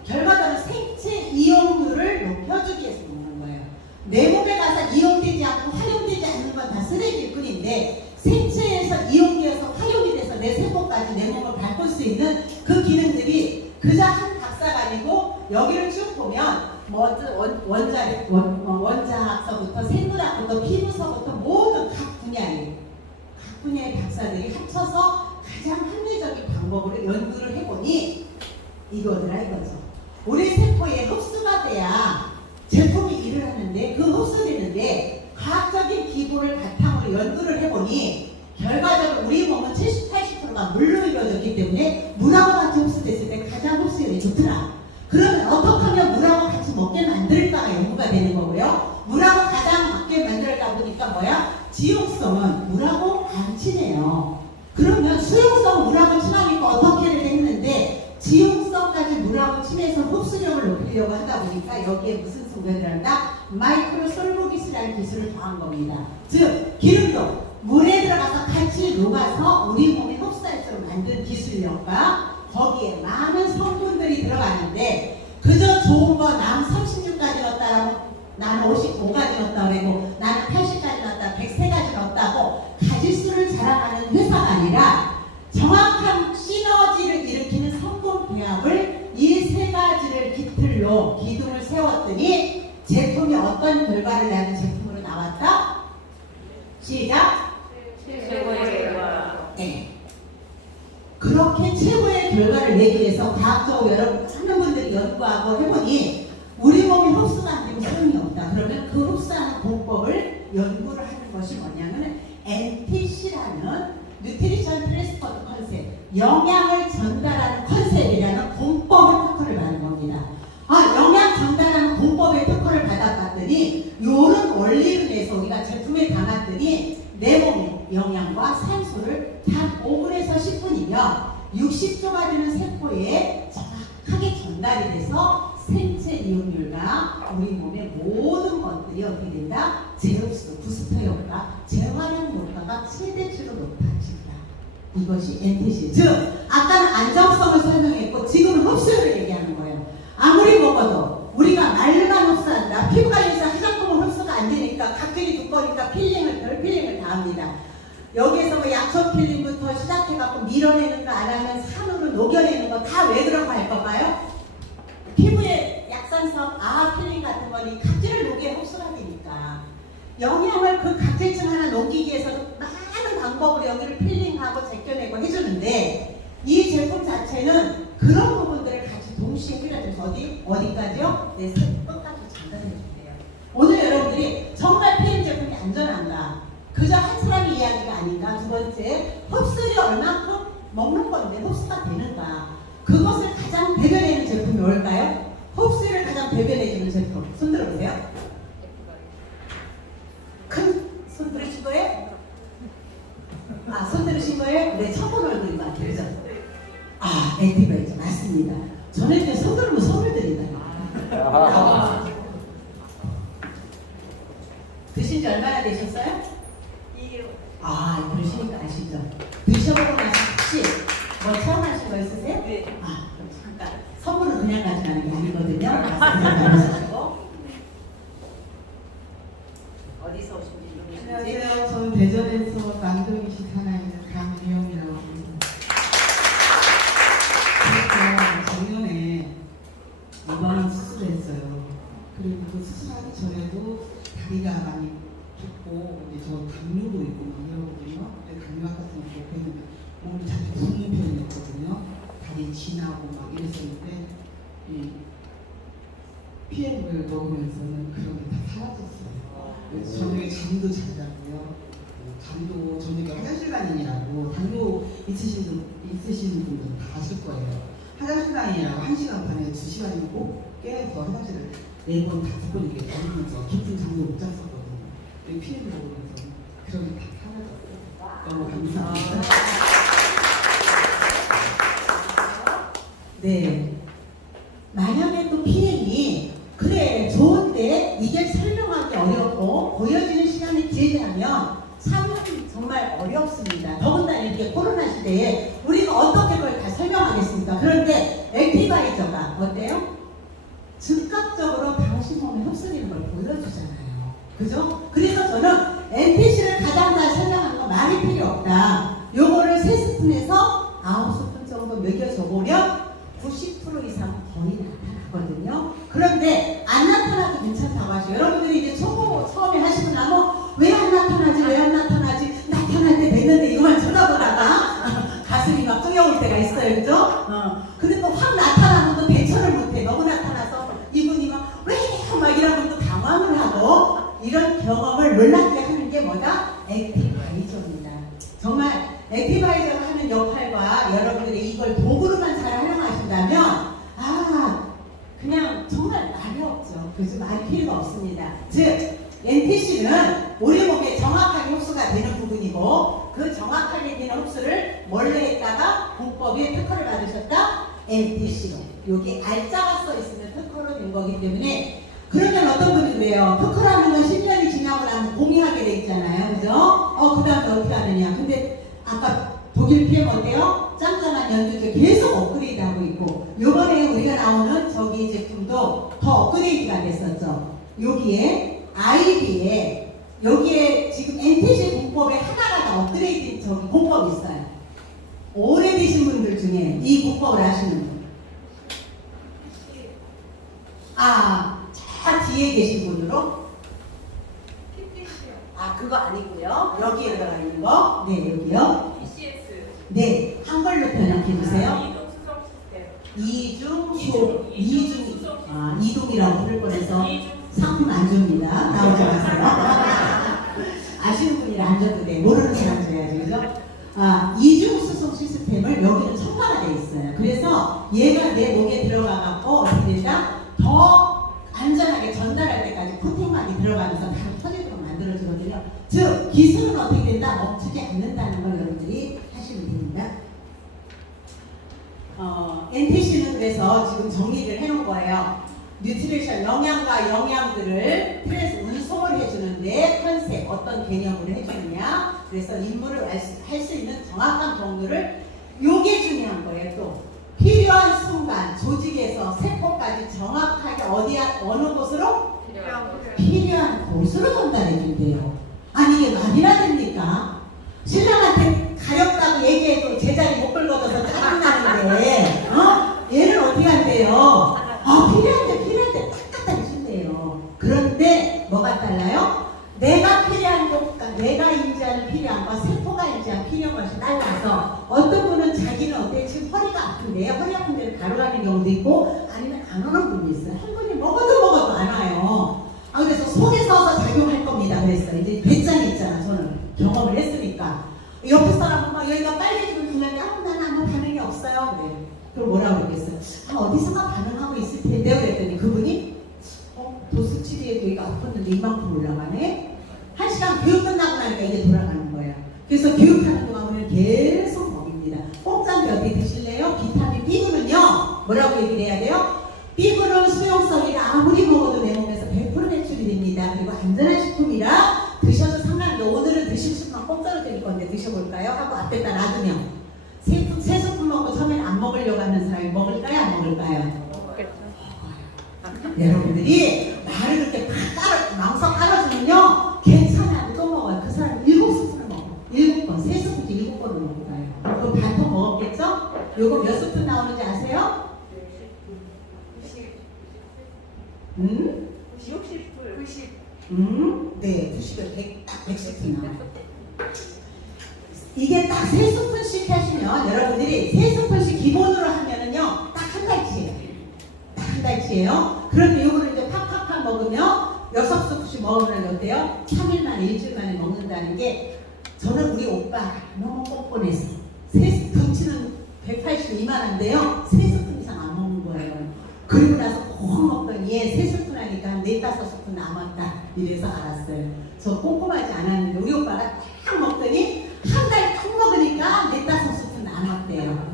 결과적으로 생체 이용률을 높여주기 위해서 먹는 거예요. 내 몸에 가서 이용되지 않고 활용되지 않는 건 다 쓰레기일 뿐인데 생체에서 이용되어서 활용이 돼서 내 세포까지 내 몸을 바꿀 수 있는 그 기능들이 그저 한 박사가 아니고 여기를 쭉 보면 원자학서부터 생물학부터 피부서부터 모든 각 분야의 박사들이 합쳐서 가장 합리적인 방법으로 연구를 해보니 이거더라 이거죠. 우리 세포에 흡수가 돼야 제품이 일을 하는데 그 흡수되는데 과학적인 기본을 바탕으로 연구를 해보니 결과적으로 우리 몸은 70, 80%가 물로 이루어졌기 때문에 물하고 같이 흡수됐을 때 가장 흡수율이 좋더라. 그러면 어떻게 하면 물하고 같이 먹게 만들까가 연구가 되는 거고요. 물하고 가장 먹게 만들까 보니까 뭐야? 지용성은 물하고 안 친해요. 그러면 수용성은 물하고 친하니까 어떻게 해야 했는데 지용성까지 물하고 친해서 흡수력을 높이려고 하다 보니까 여기에 무슨 소개를 한다? 마이크로 솔보기스라는 기술을 더한 겁니다. 즉 기름도 물에 들어가서 같이 녹아서 우리 몸에 흡수할 수 만든 기술력과 거기에 많은 성분들이 들어가는데 그저 좋은 거 남 36가지 넣었다라고 나는 55가지 넣었다 그러고 나는 80가지 넣었다 103가지 넣었다고 가지수를 자랑하는 회사가 아니라 정확한 시너지를 일으키는 성분 배합을 이 세 가지를 기둥을 세웠더니 제품이 어떤 결과를 내는 제품으로 나왔다? 시작! 최고의 결과. 네. 그렇게 최고의 결과를 내기 위해서 과학적으로 여러분 많은 분들이 연구하고 해보니 우리 몸이 흡수가 안 되면 소용이 없다. 그러면 그 흡수하는 공법을 연구를 하는 것이 뭐냐면 NTC라는 뉴트리션 트랜스포트 컨셉, 영양을 전달하는 컨셉이라는 공법을 특허를 받은 겁니다. 영양 전달하는 공법의 특허를 받아봤더니 이런 원리를 내서 우리가 제품에 담았더니 내 몸에 영양과 산소를 단 5분에서 10분이면 60조가 되는 세포에 정확하게 전달이 돼서 생체 이용률과 우리 몸의 모든 것들이 어떻게 된다? 재흡수, 부스터 효과, 재활용 효과가 최대치로 높아진다. 이것이 NTC. 즉, 아까는 안정성을 설명했고 지금은 흡수율을 얘기하는 거예요. 아무리 먹어도 우리가 말만 흡수한다. 피부관리에서 화장품은 흡수가 안 되니까 각질이 두꺼우니까 별 필링을 다 합니다. 여기에서 뭐 약초 필링부터 시작해갖고 밀어내는 거 안 하면 산으로 녹여내는 거 다 왜 그런 거 할 건가요? 피부에 약산성, 필링 같은 거니 각질을 녹여 흡수가 되니까 영양을 그 각질층 하나 녹이기 위해서는 많은 방법으로 여기를 필링하고 제껴내고 해주는데 이 제품 자체는 그런 부분들을 같이 동시에 해줘서 어디까지요? 내 세포까지 전달해준대요. 오늘 여러분들이 정말 PM 제품이 안전한가? 그저 한 사람의 이야기가 아닌가? 두 번째, 흡수율이 얼만큼 먹는 건데 흡수가 되는가? 그것을 가장 대변해주는 제품이 뭘까요? 흡수율을 가장 대변해주는 제품. 손 들어보세요. 큰 손 들으실 거예요? 손 들으실 거예요? 네, 처음 본 얼굴인 것 같아요. 그죠? 아, 액티바이저 맞습니다. 저는 이제 손 들으면 선물 드린다. 드신 지 얼마나 되셨어요? 아, 그러시니까 아시죠? 드셔보고 나서 혹시 뭐 처음 하신 거 있으세요? 네. 아, 그럼 잠깐. 선물은 그냥 가져가는 게 아니거든요. 말씀하시고. 어디서 오신 분이? 안녕하세요. 저는 대전에서 남동이시 하나 있는 강미영이라고 합니다. 제가 작년에 이번 수술했어요. 그리고 그 수술하기 전에도 다리가 많이 붓고 이제 저 당뇨도 있고 막 이러거든요. 근데 당뇨학 같은 거 그렇게 했는데 몸이 자주 붓는 편이었거든요. 다리 지나고 막 이랬었는데 이 PM을 먹으면서는 그런 게 다 사라졌어요. 그래서 저녁에 잠도 잘 자고요. 잠도 저녁에 화장실 다니느라고 당뇨 있으신 분들은 다 아실 거예요. 화장실 다니느라고 1시간 반에 2시간이면 꼭 깨서 화장실을 4번, 5번 이렇게 다니면서 깊은 잠도 못 잤었거든요. 피해를 먹으면서 그런 게 다 사라졌어요. 너무 감사합니다. 네. 만약에 또 PM이 그래 좋은데 이게 설명하기 어렵고 보여지는 시간이 길다면 삶은 정말 어렵습니다. 더군다나 이렇게 코로나 시대에 우리가 어떻게 그걸 다 설명하겠습니까? 그런데 액티바이저가 어때요? 즉각적으로 당신 몸에 흡수되는 걸 보여주잖아요. 그죠? 그래서 저는 NPC를 가장 잘 설명하는 건 말이 필요 없다. 요거를 3스푼에서 9스푼 정도 먹여줘 보면 90% 이상 거의 나타나거든요. 그런데 안 나타나도 괜찮다고 하죠. 여러분들이 이제 처음에 하시고 나면 왜 안 나타나지? 왜 안 나타나지? 나타날 때 됐는데 이거만 쳐다보다가 가슴이 막 뚫려올 때가 있어요. 그죠? 근데 또 확 나타나면 또 대처를 못해. 너무 나타나서 이분이 막 왜? 막 이러면 또 당황을 하고 이런 경험을 놀랍게 하는 게 뭐다? 액티바이저입니다. 정말 액티바이저가 하는 역할과 여러분들이 이걸 도구로만 잘 활용하신다면 그냥 정말 말이 없죠. 그래서 말이 필요가 없습니다. 즉 NTC는 우리 몸에 정확하게 흡수가 되는 부분이고 그 정확하게 되는 흡수를 뭘로 했다가 공법에 특허를 받으셨다? NTC로. 여기 알짜가 써 있으면 특허로 된 거기 때문에 그러면 어떤 분이 그래요? 특허라는 건 10년이 지나고 나면 공유하게 돼 있잖아요. 그죠? 그 다음에 어떻게 하느냐. 근데 아까 독일 PM 어때요? 짱짱한 연두제 계속 업그레이드하고 있고 요번에 우리가 나오는 저기 제품도 더 업그레이드가 됐었죠. 여기에 IB에 여기에 지금 NTC 공법에 하나가 더 업그레이드 저기 공법이 있어요. 오래되신 분들 중에 이 공법을 아시는 분. 저 뒤에 계신 분으로? 그거 아니고요. 여기에 들어가 있는 거. 네, 여기요. BCS. 네, 한글로 변형해 주세요. 이동 수속 시스템. 이동이라고 부를 뻔해서 상품 안 줍니다. 나오지 마세요. 아시는 분이라 안 줘도 돼. 모르는 사람 줘야지, 그죠? 이중 수속 시스템을 여기는 첨가가 돼 있어요. 그래서 얘가 내 목에 들어가갖고 어떻게 된다? 더 안전하게 전달할 때까지 코팅막이 들어가면서 바로 터지도록 만들어주거든요. 즉 기술은 어떻게 된다? 멈추지 않는다는 걸 여러분들이 하시면 됩니다. NTC는 그래서 지금 정리를 해놓은 거예요. 뉴트리션, 영양과 영양들을 틀에서 운송을 해주는데 컨셉, 어떤 개념으로 해주느냐. 그래서 임무를 할 수 있는 정확한 경로를 요게 중요한 거예요. 또 필요한 순간 조직에서 세포까지 정확하게 어느 곳으로? 필요한 곳으로 전달해 준대요. 아니 이게 말이나 됩니까? 신랑한테 가렵다고 얘기해도 제자리 못 긁어줘서 짜증나는데 얘는 어떻게 한대요? 필요할 때 딱 갖다 해준대요. 그런데 뭐가 달라요? 내가 필요한 것과 내가 인지하는 필요한 것, 세포가 인지하는 필요한 것이 달라서 어떤 분은 자기는 어때? 지금 허리가 아픈데요. 허리 아픈 데를 가러 가는 경우도 있고 아니면 안 오는 분도 있어요. 한 분이 먹어도 안 와요. 그래서 속에 서서 작용할 겁니다. 그랬어요. 이제 배짱이 있잖아. 저는 경험을 했으니까. 옆에 사람은 막 여기가 빨개지고 그냥 나는 아무 반응이 없어요. 그래. 그럼 뭐라고 그러겠어요? 어디선가 반응하고 있을 텐데 그랬더니 그분이 도수치료에도 이거 아팠는데 이만큼 올라가네? 1시간 교육 끝나고 나니까 이게 돌아가는 거예요. 그래서 교육하는 동안 우리는 계속 먹입니다. 공짜인데 어떻게 드실래요? 비타민 B군은요, 뭐라고 얘기를 해야 돼요? B군은 수용성이 아무리 먹어도 내 몸에서 100% 배출이 됩니다. 그리고 안전한 식품이라 드셔도 상관없는데 오늘은 드실 수만 공짜로 드릴 건데 드셔볼까요? 하고 앞에다 놔두면 세 스푼 먹고 처음에는 안 먹으려고 하는 사람이 먹을까요? 안 먹을까요? 여러분들이 말을 이렇게 망석 깔아주면요 괜찮아요. 또 먹어요. 그 사람 7스푼을 먹어. 7번, 3스푼, 7번을 먹고 가요. 그럼 반통 먹었겠죠? 요거 몇 스푼 나오는지 아세요? 90. 네, 90에 100스푼 나와요. 이게 딱 3스푼씩 하시면 여러분들이 3스푼씩 기본으로 하면은요 딱 한 달치예요. 딱 한 달치예요. 그런데 요거를 이제 팍팍팍 먹으면 6스푼씩 먹으면 어때요? 3일 만에 일주일 만에 먹는다는 게 저는 우리 오빠 너무 뻔뻔해서 덩치는 182만한데요 3스푼 이상 안 먹는 거예요. 그리고 나서 꼭 먹더니 얘 3스푼 하니까 4-5스푼 남았다 이래서 알았어요. 저 꼼꼼하지 않았는데 우리 오빠가 딱 먹더니 한 달 통 먹으니까 4-5스푼 남았대요.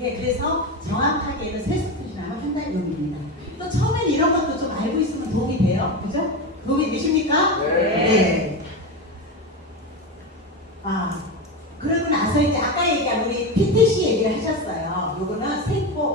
그래서 정확하게는 3스푼이 나면 한 달 용입니다. 또 처음엔 이런 것도 좀 알고 있으면 도움이 돼요. 그죠? 도움이 되십니까? 네. 그러고 나서 이제 아까 얘기한 우리 PTC 얘기를 하셨어요. 요거는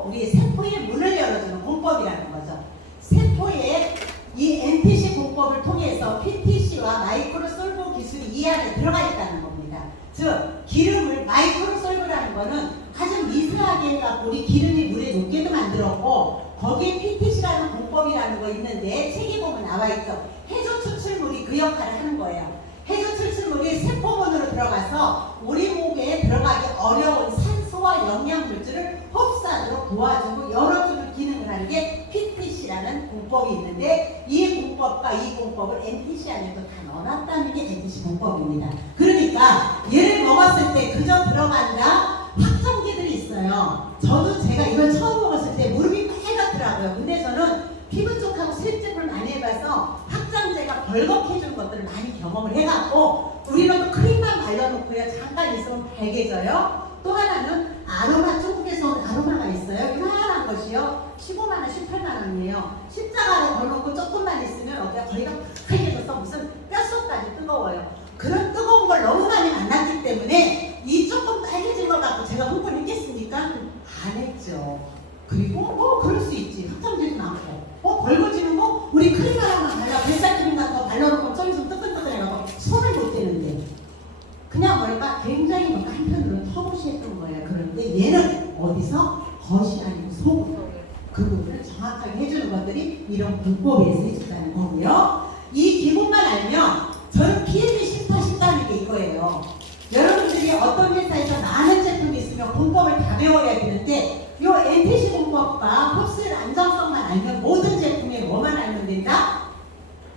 우리 세포의 문을 열어주는 공법이라는 거죠. 세포의 이 NTC 공법을 통해서 PTC와 마이크로솔브 기술이 이 안에 들어가 있다는 겁니다. 즉 기름을 마이크로솔브라는 거는 아주 미세하게 해갖고 우리 기름이 물에 녹게도 만들었고 거기에 PTC라는 공법이라는 거 있는데 책에 보면 나와 있죠. 해조 추출물이 그 역할을 하는 거예요. 해조 추출물이 세포문으로 들어가서 우리 몸에 들어가기 어려운 산소와 영양물질을 흡수하도록 도와주고 열어주는 기능을 하는 게 PTC라는 공법이 있는데 이 공법과 이 공법을 NTC 안에도 다 넣어놨다는 게 NTC 공법입니다. 그러니까 얘를 먹었을 때 그저 들어간다 확정기들이 있어요. 제가 이걸 처음 먹었을 때 무릎이 빨갛더라고요. 근데 저는 피부 쪽하고 실습을 많이 해봐서 확장제가 벌겋해지는 것들을 많이 경험을 해갖고 우리는 또 크림만 발라놓고요 잠깐 있으면 밝아져요. 또 하나는 아로마, 중국에서 온 아로마가 있어요. 이만한 것이요 15만원, 18만원이에요. 십자가로 걸어놓고 조금만 있으면 어디가 거리가 빨개져서 무슨 뼛속까지 뜨거워요. 그런 뜨거운 걸 너무 많이 만났기 때문에 이 조금 빨개진 걸 갖고 제가 홍보를 했겠습니까? 안 했죠. 그리고 그럴 수 있지. 확장되지 않고 벌거지는 거 우리 크림 하나만 발라 뱃살 크림 같은 거 발라놓고 좀 뜨끈뜨끈해가지고 손을 못 대는데 그냥 굉장히 한편으로는 터부시했던 거예요. 그런데 얘는 어디서? 겉이 아니고 속으로 그 부분을 정확하게 해주는 것들이 이런 공법에서 해준다는 거고요. 이 기본만 알면 저는 PM이 싫다는 게 이거예요. 여러분들이 어떤 회사에서 많은 제품이 있으면 공법을 다 배워야 되는데 이 NTC 공법과 흡수율 안정성만 알면 모든 제품에 뭐만 알면 된다?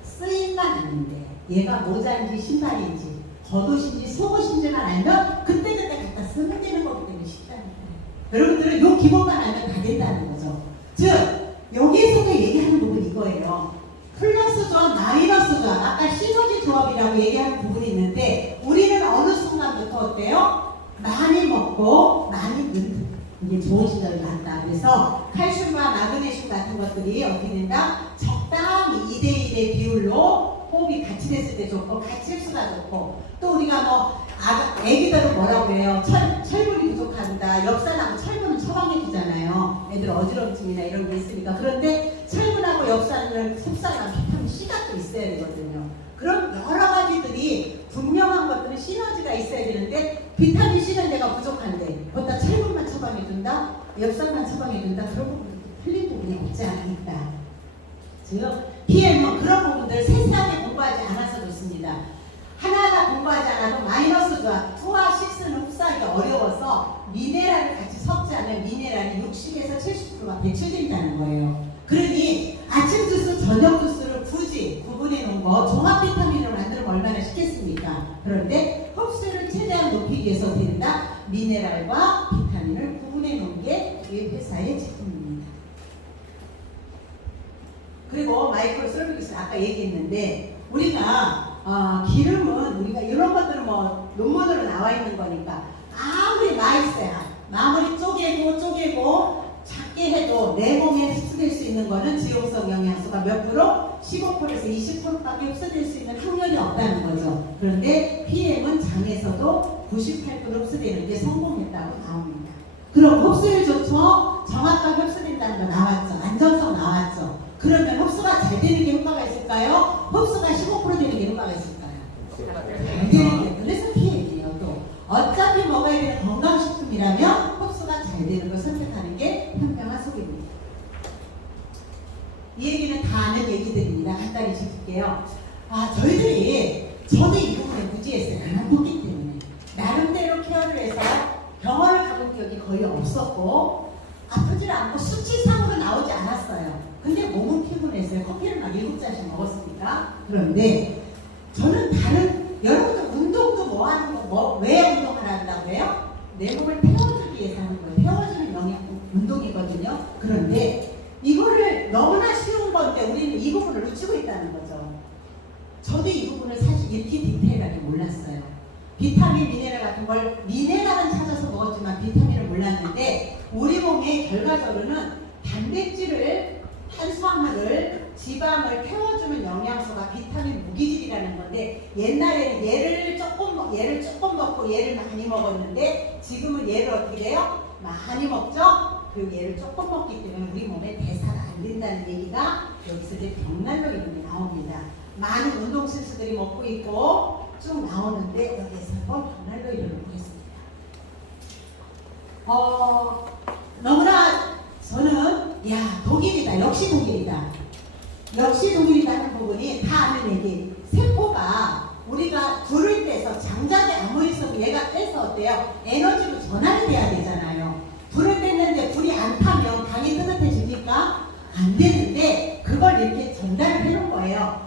쓰임만 알면 돼. 얘가 모자인지 신발인지 겉옷인지 속옷인지만 알면 그때그때 갖다 쓰면 되는 거기 때문에 쉽다니까요. 여러분들은 이 기본만 알면 다 된다는 거죠. 즉 여기에서도 얘기하는 부분이 이거예요. 플러스 조합, 마이너스 조합, 아까 시너지 조합이라고 얘기하는 부분이 있는데 우리는 어느 순간부터 어때요? 많이 먹고 많이 넣는 이게 좋은 시절이 간다. 그래서 칼슘과 마그네슘 같은 것들이 어떻게 된다? 적당히 2대1의 비율로 호흡이 같이 됐을 때 좋고 같이 흡수가 좋고 또 우리가 애기들은 뭐라고 해요? 철분이 부족한다. 엽산하고 철분은 처방해 주잖아요. 애들 어지럼증이나 이런 게 있으니까. 그런데 철분하고 엽산을 섭취하려면 비타민 C가 또 있어야 되거든요. 그런 여러 가지들이 분명한 것들은 시너지가 있어야 되는데 비타민 C는 내가 부족한데 거기다 철분만 처방해준다? 엽산만 처방해준다? 그런 부분이 틀린 부분이 없지 않으니까 즉 PM은 그런 부분들 세세하게 공부하지 않아서 좋습니다. 하나하나 공부하지 않아도 마이너스 조합 2와 6는 흡수하기 어려워서 미네랄을 같이 섭취하면 미네랄이 60에서 70%가 배출된다는 거예요. 그러니 아침 주스, 저녁 주스를 굳이 구분해 놓은 거 종합 비타민으로 만들면 얼마나 쉽겠습니까? 그런데 흡수를 최대한 높이기 위해서 된다. 미네랄과 비타민을 구분해 놓은 게 우리 회사의 제품입니다. 그리고 마이크로솔브 기술 아까 얘기했는데 우리가 기름은 우리가 이런 것들은 논문으로 나와 있는 거니까 아무리 맛있어야 아무리 쪼개고 작게 해도 내 몸에 흡수될 수 있는 거는 지용성 영양소가 몇 프로? 15%에서 20%밖에 흡수될 수 있는 확률이 없다는 거죠. 그런데 PM은 장에서도 98% 흡수되는 게 성공했다고 나옵니다. 그럼 흡수율 좋죠? 정확하게 흡수된다는 거 나왔죠. 안정성 나왔죠. 그러면 흡수가 잘 되는 게 효과가 있을까요? 흡수가 15% 되는 게 효과가 있을까요? 잘 되는 게. 그래서 PM이에요. 또 어차피 먹어야 되는 건강식품이라면 흡수가 잘 되는 걸 선택하는 게 현명한 소비입니다. 이 얘기는 다 아는 얘기들입니다. 간단히 짚을게요. 저도 이 부분에 무지했어요. 나는 컸기 때문에. 나름대로 케어를 해서 병원을 가본 기억이 거의 없었고 아프질 않고 수치상으로 나오지 않았어요. 근데 몸은 피곤했어요. 커피를 막 7잔씩 먹었으니까. 그런데 저는 여러분들 운동도 뭐 하는 거, 왜 운동을 한다고 해요? 내 몸을 태워주기 위해서 하는 거예요. 태워주는 운동이거든요. 그런데 이거를 너무나 쉬운 건데 우리는 이 부분을 놓치고 있다는 거죠. 저도 이 부분을 사실 이렇게 디테일하게 몰랐어요. 비타민, 미네랄 같은 걸 미네랄은 찾아서 먹었지만 비타민을 몰랐는데 우리 몸의 결과적으로는 단백질을, 탄수화물을, 지방을 태워주는 영양소가 비타민 무기질이라는 건데 옛날에는 얘를 조금 먹고 얘를 많이 먹었는데 지금은 얘를 어떻게 돼요? 많이 먹죠? 그리고 얘를 조금 먹기 때문에 우리 몸에 대사가 안 된다는 얘기가 여기서 이제 병난로 이름이 나옵니다. 많은 운동 선수들이 먹고 있고 쭉 나오는데 여기에서 한번 병난로 이름을 보겠습니다. 너무나 저는 독일이다. 역시 독일이다 하는 부분이 다 아는 얘기. 세포가 우리가 불을 떼서 장작에 아무리 써도 얘가 떼서 어때요? 에너지로 전환이 돼야 되잖아요. 불을 뗐는데 불이 안 타면 방이 뜨뜻해집니까? 안 되는데 그걸 이렇게 전달을 해놓은 거예요.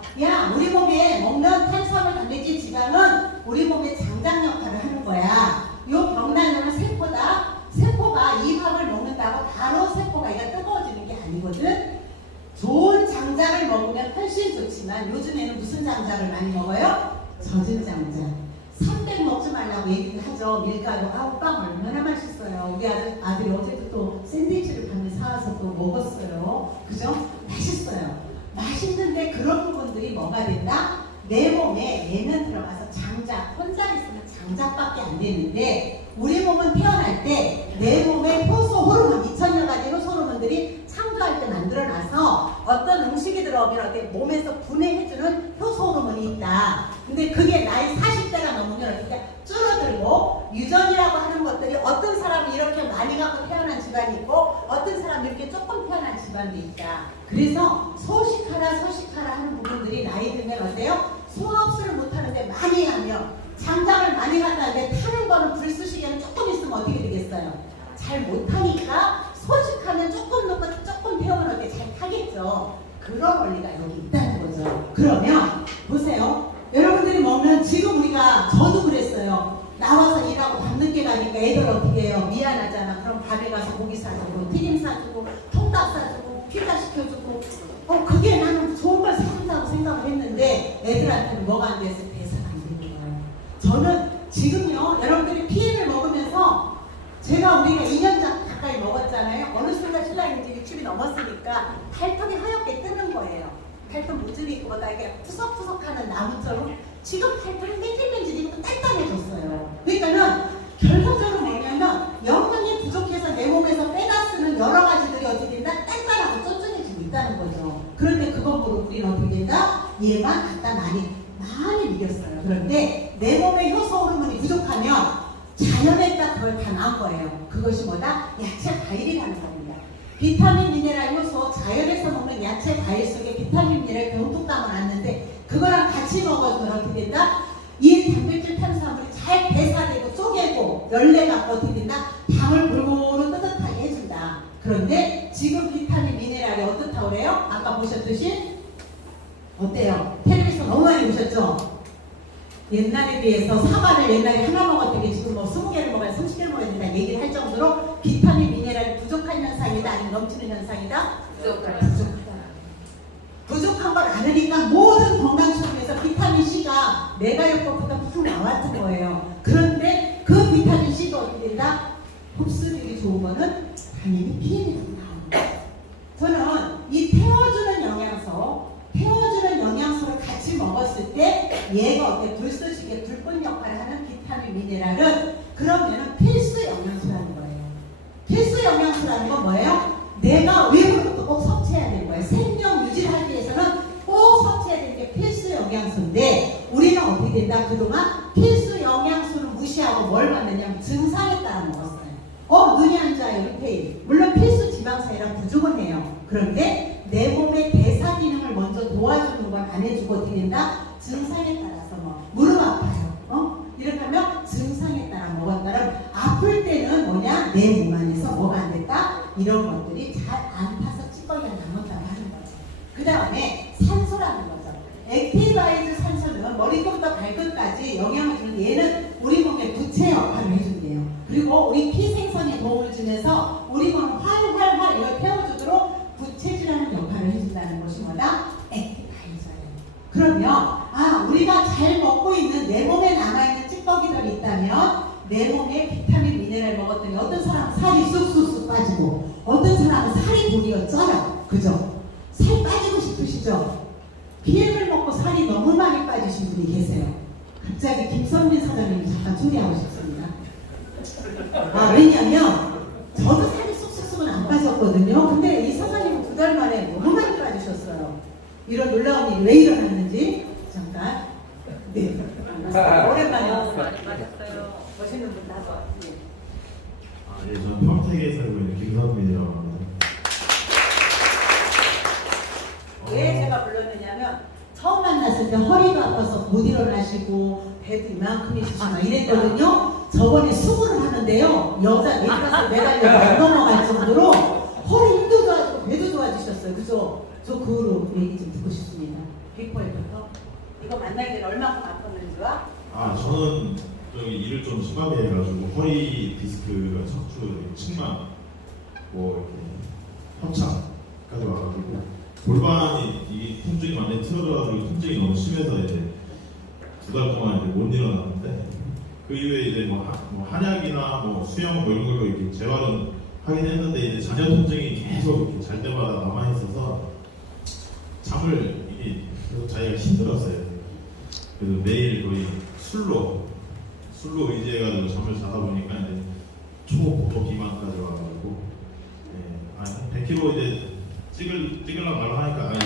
우리 몸에 먹는 탄수화물, 단백질, 지방은 우리 몸의 장작 역할을 하는 거야. 요 병난로는 세포다. 세포가 이 밥을 먹는다고 바로 세포가 이가 뜨거워지는 게 아니거든. 좋은 장작을 먹으면 훨씬 좋지만 요즘에는 무슨 장작을 많이 먹어요? 젖은 장작. 300 먹지 말라고 얘기를 하죠. 밀가루. 빵 얼마나 맛있어요. 우리 아들이 어제도 또 샌드위치를 반을 사와서 또 먹었어요. 그죠? 맛있어요. 맛있는데 그런 부분들이 뭐가 된다? 내 몸에 얘는 들어가서 장작, 혼자 있으면 장작밖에 안 되는데 우리 몸은 태어날 때 내 몸에 효소 호르몬, 2000여 가지 효소 호르몬들이 창조할 때 만들어놔서 어떤 음식이 들어오면 어떻게 몸에서 분해해주는 효소 호르몬이 있다. 근데 그게 나이 40대가 넘으면 어떻게 줄어들고 유전이라고 하는 것들이 어떤 사람은 이렇게 많이 갖고 태어난 집안이 있고 어떤 사람은 이렇게 조금 태어난 집안도 있다. 그래서 소식하라 하는 부분들이 나이 들면 어때요? 소화흡수를 못하는데 많이 하면 장작을 많이 갖다 하는데 타는 거는 불쑤시개는 조금 있으면 어떻게 되겠어요? 잘 못하니까 소식하면 조금 넣고 조금 태우면 어때? 잘 타겠죠. 그런 원리가 여기 있다는 거죠. 그러면 보세요. 여러분들이 먹는 지금 저도 그랬어요. 나와서 일하고 밤 늦게 가니까 애들 어떻게 해요? 미안하잖아. 그럼 밥에 가서 고기 사주고 튀김 사주고 통닭 사주고 피자 시켜주고 그게 나는 좋은 걸 사준다고 생각을 했는데 애들한테는 뭐가 안 돼서 대사가 안 되는 거예요. 저는 지금요 여러분들이 PM을 먹으면서 우리가 2년 가까이 먹었잖아요. 어느 순간 신랑이 이제 60이 넘었으니까 팔뚝이 하얗게 뜨는 거예요. 팔뚝 모질이 있고 이렇게 푸석푸석하는 나무처럼 지금 팔뚝이 맨질맨질이고 단단해졌어요. 그러니까는 결과적으로 뭐냐면 영양이 부족해서 내 몸에서 빼다 쓰는 여러 가지들이 어떻게 된다? 단단하고 쫀쫀해지고 있다는 거죠. 그런데 그거 보고 우리는 어떻게 된다? 얘만 갖다 많이 이겼어요. 그런데 내 몸에 효소 호르몬이 부족하면 자연에 딱 그걸 다 나온 거예요. 그것이 뭐다? 야채 과일이라는 겁니다. 비타민, 미네랄, 효소, 자연에서 먹는 야채, 과일 속에 비타민, 미네랄 병뚝 담아놨는데 그거랑 같이 먹어주면 어떻게 된다? 이 단백질, 탄수화물이 잘 대사되고 쪼개고 열내갖고 어떻게 된다? 당을 골고루 뜨뜻하게 해준다. 그런데 지금 비타민, 미네랄이 어떻다고 그래요? 아까 보셨듯이 어때요? 텔레비전 너무 많이 보셨죠? 옛날에 비해서 사과를 옛날에 하나 먹었던 게 지금 20개를 먹어야 30개를 먹어야 된다 얘기를 할 정도로 비타민, 미네랄이 부족한 현상이다 아니면 넘치는 현상이다? 부족한 걸 알으니까 모든 건강식품에서 비타민 C가 메가요법부터 푹 나왔던 거예요. 그런데 그 비타민 C가 어떻게 된다? 흡수력이 좋은 거는 당연히 PM이라고 나오는 거예요. 저는 이 태워주는 영양소를 같이 먹었을 때 얘가 어때? 불쏘시개 불꽃 역할을 하는 비타민 미네랄은 그러면은 필수 영양소라는 거예요. 필수 영양소라는 건 뭐예요? 내가 외부로부터 꼭 섭취해야 되는 거예요. 생명 유지를 하기 위해서는 꼭 섭취해야 되는 게 필수 영양소인데 우리는 어떻게 된다? 그동안 필수 영양소를 무시하고 뭘 만드냐면 증상에 따라 먹었어요. 눈이 안 좋아요. 리페일. 물론 필수 지방산이랑 부족은 해요. 그런데 내 몸의 대사 기능을 먼저 도와주는 건 안 해주고 어떻게 된다? 증상에 따라서 무릎 아파요. 이렇게 하면 증상에 따라 먹었다면 아플 때는 뭐냐? 내 몸 안에서 뭐가 안 됐다? 이런 것들이 잘 안 타서 찌꺼기가 남았다고 하는 거죠. 그 다음에 산소라는 거죠. 액티바이즈 산소는 머리부터 발끝까지 영향을 주는 얘는 우리 몸의 부채 역할을 해준대요. 그리고 우리 피 생성에 도움을 주면서 우리 몸을 활활활 이걸 태워주도록 부채질하는 역할을 해준다는 것이 뭐다? 액티바이저예요. 그러면 우리가 잘 먹고 있는 내 몸에 남아있는 찌꺼기들이 있다면 내 몸에 비타민 미네랄 먹었더니 어떤 사람은 살이 쑥쑥쑥 빠지고 어떤 사람은 살이 도리어 쪄요. 그죠? 살 빠지고 싶으시죠? PM을 먹고 살이 너무 많이 빠지신 분이 계세요. 갑자기 김선민 사장님 잠깐 초대하고 싶습니다. 왜냐면 저도 살이 쑥쑥쑥은 안 빠졌거든요. 근데 이 사장님은 2달 만에 너무 많이 빠지셨어요. 이런 놀라운 일이 왜 일어났는지 잠깐. 네. 오랜만에 왔어요. 많이 맞았어요. 멋있는 분 나서. 예, 저는 평택에 살고 있는 김선민이라고 합니다. 왜 제가 불렀느냐면 처음 만났을 때 허리가 아파서 못 일어나시고 배도 이만큼이시고 막 이랬거든요. 저번에 수구를 하는데요. 여자 내가서 매달려서 안 넘어갈 정도로 허리 힘도 좋아지고 배도 좋아지셨어요. 그죠? 저 그 후로 얘기 좀 듣고 싶습니다. 비포에부터 이거 만나기 전에 얼마큼 아팠는지와 저는 저기 일을 좀 심하게 해가지고 허리 디스크가 척추 측만 이렇게 협착까지 와가지고 골반이 이 통증이 많이 틀어져가지고 통증이 너무 심해서 이제 2달 동안 이제 못 일어났는데 그 이후에 이제 한약이나 수영 이런 걸로 이렇게 재활은 하긴 했는데 이제 잔여 통증이 계속 이렇게 잘 때마다 남아 있어서 잠을 이게 계속 자기가 힘들었어요. 그래서 매일 거의 술로 의지해가지고 잠을 자다 보니까 이제 초고도 비만까지 와가지고 한 100kg 이제 찍으려고 말로 하니까 이제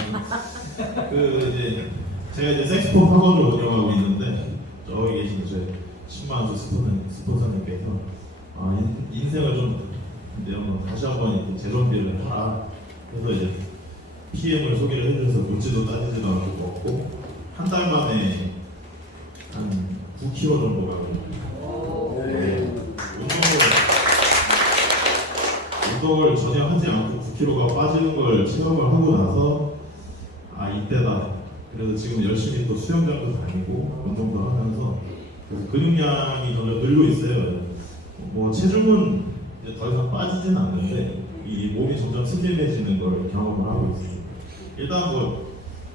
제가 이제 섹스폰 학원을 운영하고 있는데 저기 계신 제 신만수 스폰서님께서 인생을 좀 이제 다시 한번 이렇게 재정비를 하라. 그래서 이제 PM을 소개를 해줘서 묻지도 따지지도 않고 먹고 한 달 만에 한 9kg 정도가 운동을 전혀 하지 않고 9kg가 빠지는 걸 체험을 하고 나서 이때다. 그래서 지금 열심히 또 수영장도 다니고 운동도 하면서 그래서 근육량이 점점 늘고 있어요. 체중은 이제 더 이상 빠지진 않는데 이 몸이 점점 슬림해지는 걸 경험을 하고 있어요. 일단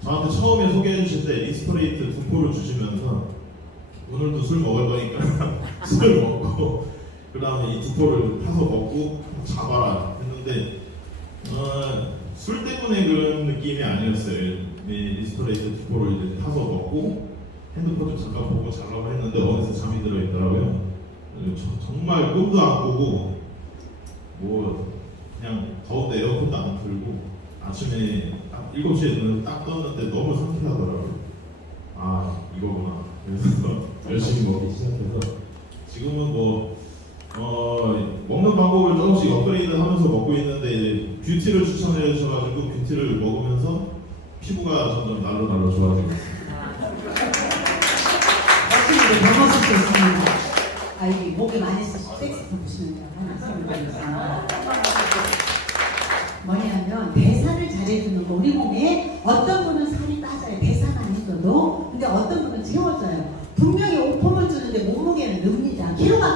저한테 처음에 소개해 주실 때 리스토레이트 2포를 주시면서 오늘도 술 먹을 거니까 술을 먹고 그 다음에 이 2포를 타서 먹고 잡아라 했는데 술 때문에 그런 느낌이 아니었어요. 리스토레이트 2포를 이제 타서 먹고 핸드폰 좀 잠깐 보고 자려고 했는데 어느새 잠이 들어 있더라고요. 정말 꿈도 안 꾸고 그냥 더운데 에어컨도 안 틀고 아침에 딱 7시에 눈을 딱 떴는데 너무 상쾌하더라고요. 이거구나. 그래서 열심히 먹기 시작해서 지금은 먹는 방법을 조금씩 업그레이드 하면서 먹고 있는데 이제 뷰티를 추천해 주셔가지고 뷰티를 먹으면서 피부가 점점 날로 좋아지고 있습니다. 멋있는데 넘어설 수 있습니다. 이게 목이 많이 쓰시고 섹스 보시는 줄 알았어요. 뭐냐면 대사를 잘해주는 거. 우리 몸에 어떤 분은 살이 빠져요. 대사만 해줘도. 근데 어떤 분은 채워져요. 분명히 오품을 주는데 몸무게는 늡니다.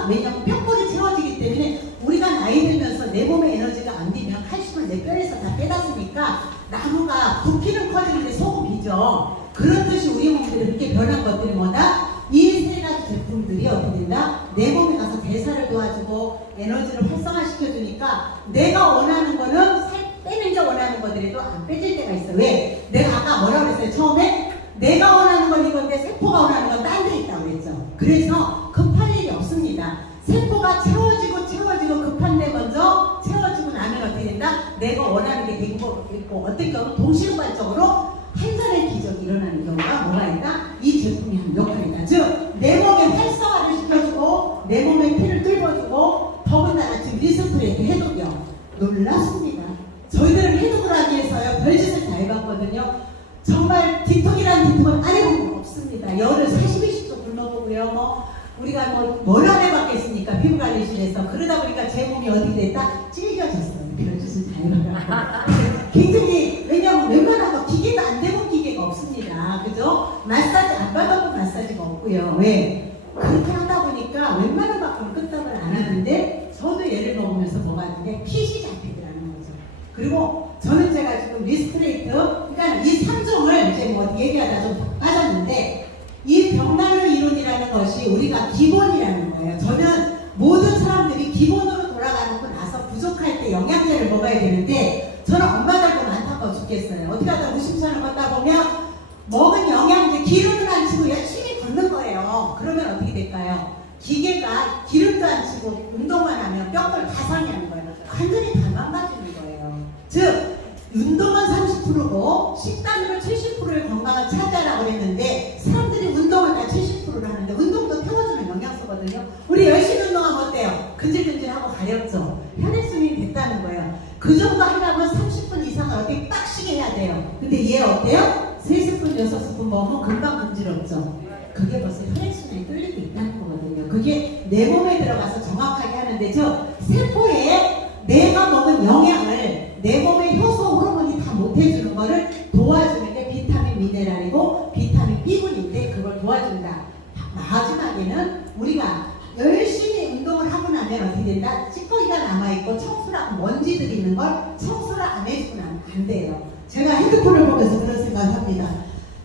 왜냐면 뼈골이 채워지기 때문에 우리가 나이 들면서 내 몸에 에너지가 안 되면 칼슘을 내 뼈에서 다 빼놨으니까 나무가 부피는 커지는데 속은 비죠. 그런 듯이 우리 몸들이 그렇게 변한 것들이 뭐다? 이 세 가지 제품들이 어떻게 된다? 대사를 도와주고 에너지를 활성화시켜주니까 내가 원하는 거는 살 빼는 게 원하는 거더라도 안 빼질 때가 있어. 왜? 내가 아까 뭐라고 그랬어요? 처음에 내가 원하는 건 이건데 세포가 원하는 건 딴 데 있다고 그랬죠. 그래서 급할 일이 없습니다. 세포가 채워지고 급한 데 먼저 채워지고 나면 어떻게 된다? 내가 원하는 게 되고 있고 어떤 경우 동시로발적으로 한산의 기적이 일어나는 경우가 뭐가 있다? 이 제품이 하는 역할이다. 즉, 내 몸에 활성화를 시켜주고 내 몸에 피를 뚫어주고 더군다나 지금 리스프레이트 해독이요. 놀랍습니다. 저희들은 해독을 하기 위해서요. 별짓을 다 해봤거든요. 정말 디톡이라는 디톡은 안 해본 거 없습니다. 열을 40일씩도 굶어보고요. 우리가 뭘 안 해봤겠습니까? 피부관리실에서. 그러다 보니까 제 몸이 어디 됐다? 찔겨졌어요. 별짓을 다 해봐요. 굉장히, 왜냐면 웬만한 기계도 안 되고 기계가 없습니다. 그죠? 마사지 안 받아본 마사지가 없고요. 왜? 그렇게 하다 보니까 웬만한 만큼 끄떡을 안 하는데 저도 예를 먹으면서 뭐가 있는데 핏이 잡히더라는 거죠. 그리고 저는 제가 지금 리스트레이트, 그러니까 이 3종을 이제 뭐 얘기하다 좀 빠졌는데 이 벽난로 이론이라는 것이 우리가 기본이라는 거예요. 저는 모든 사람들이 기본으로 돌아가고 나서 부족할 때 영양제를 먹어야 되는데 저는 엄마들도 안타까워 죽겠어요. 어떻게 하다 50천원 걷다 보면 먹은 영양제 기름을 안 치고 열심히 걷는 거예요. 그러면 어떻게 될까요? 기계가 기름도 안 치고 운동만 하면 뼈를 다 상해하는 거예요. 완전히 다 망가지는 거예요. 즉 운동은 30%고 식단으로 70%의 건강을 차지하라고 했는데 사람들이 운동을 다 70%를 하는데 운동도 태워주는 영양소거든요. 우리 열심히 운동하면 어때요? 근질근질하고 가렵죠. 혈액순환이 됐다는 거예요. 그 정도 하려면 30분 이상은 어떻게 빡시게 해야 돼요. 근데 얘 어때요? 3스푼, 6스푼 먹으면 금방 근지럽죠. 그게 벌써 혈액순환이 뚫리고 있다는 거거든요. 그게 내 몸에 들어가서 정확하게 하는데 저 세포에 내가 먹은 영양을 내 몸의 효소 호르몬이 다 못해주는 거를 도와주는 게 비타민 미네랄이고 비타민 B군인데 그걸 도와준다. 마지막에는 우리가 열심히 운동을 하고 나면 어떻게 된다? 찌꺼기가 남아있고 청소랑 먼지들이 있는 걸 청소를 안 해주고 나면 안 돼요. 제가 핸드폰을 보면서 그런 생각을 합니다.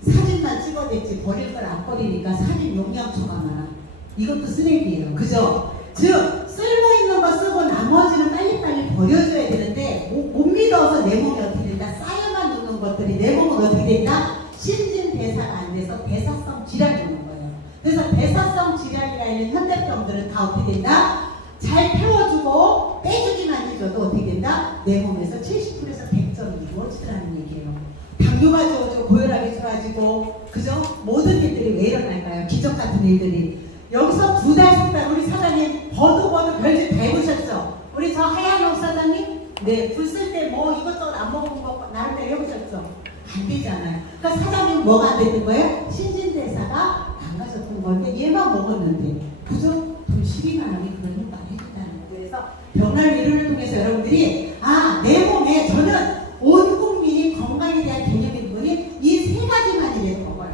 사진만 찍어댔지 버릴 걸 안 버리니까 사진 용량초가 많아. 이것도 쓰레기예요. 그죠? 즉 쓸모있는 거 쓰고 나머지는 빨리빨리 버려줘야 되는데 못 믿어서 내 몸이 어떻게 된다? 쌓여만 두는 것들이 내 몸은 어떻게 된다? 신진대사가 안 돼서 대사성 질환이 오는 거예요. 그래서 대사성 질환이라 있는 현대병들은 다 어떻게 된다? 잘 태워주고 빼주기만 해줘도 어떻게 된다? 내 몸에서 70%에서 100점이 이루어지더라는 얘기예요. 당뇨가 좋아지고 고혈압이 좋아지고 그죠? 모든 일들이 왜 일어날까요? 기적 같은 일들이. 여기서 2달, 3달 우리 사장님 버도 별짓 다 해보셨죠? 우리 저 하얀옥 사장님? 네, 불 쓸 때 뭐 이것저것 안 먹은 거 나름대로 해보셨죠? 안 되잖아요. 그러니까 사장님 뭐가 안 되는 거예요? 신진대사가 망가졌던 건데 얘만 먹었는데 그죠? 돈 12만 원이 그런 효과를 해준다는 거예요. 그래서 병날 위로를 통해서 여러분들이 내 몸에 저는 온 국민이 건강에 대한 개념이 있는 이 3가지만이라도 먹어라.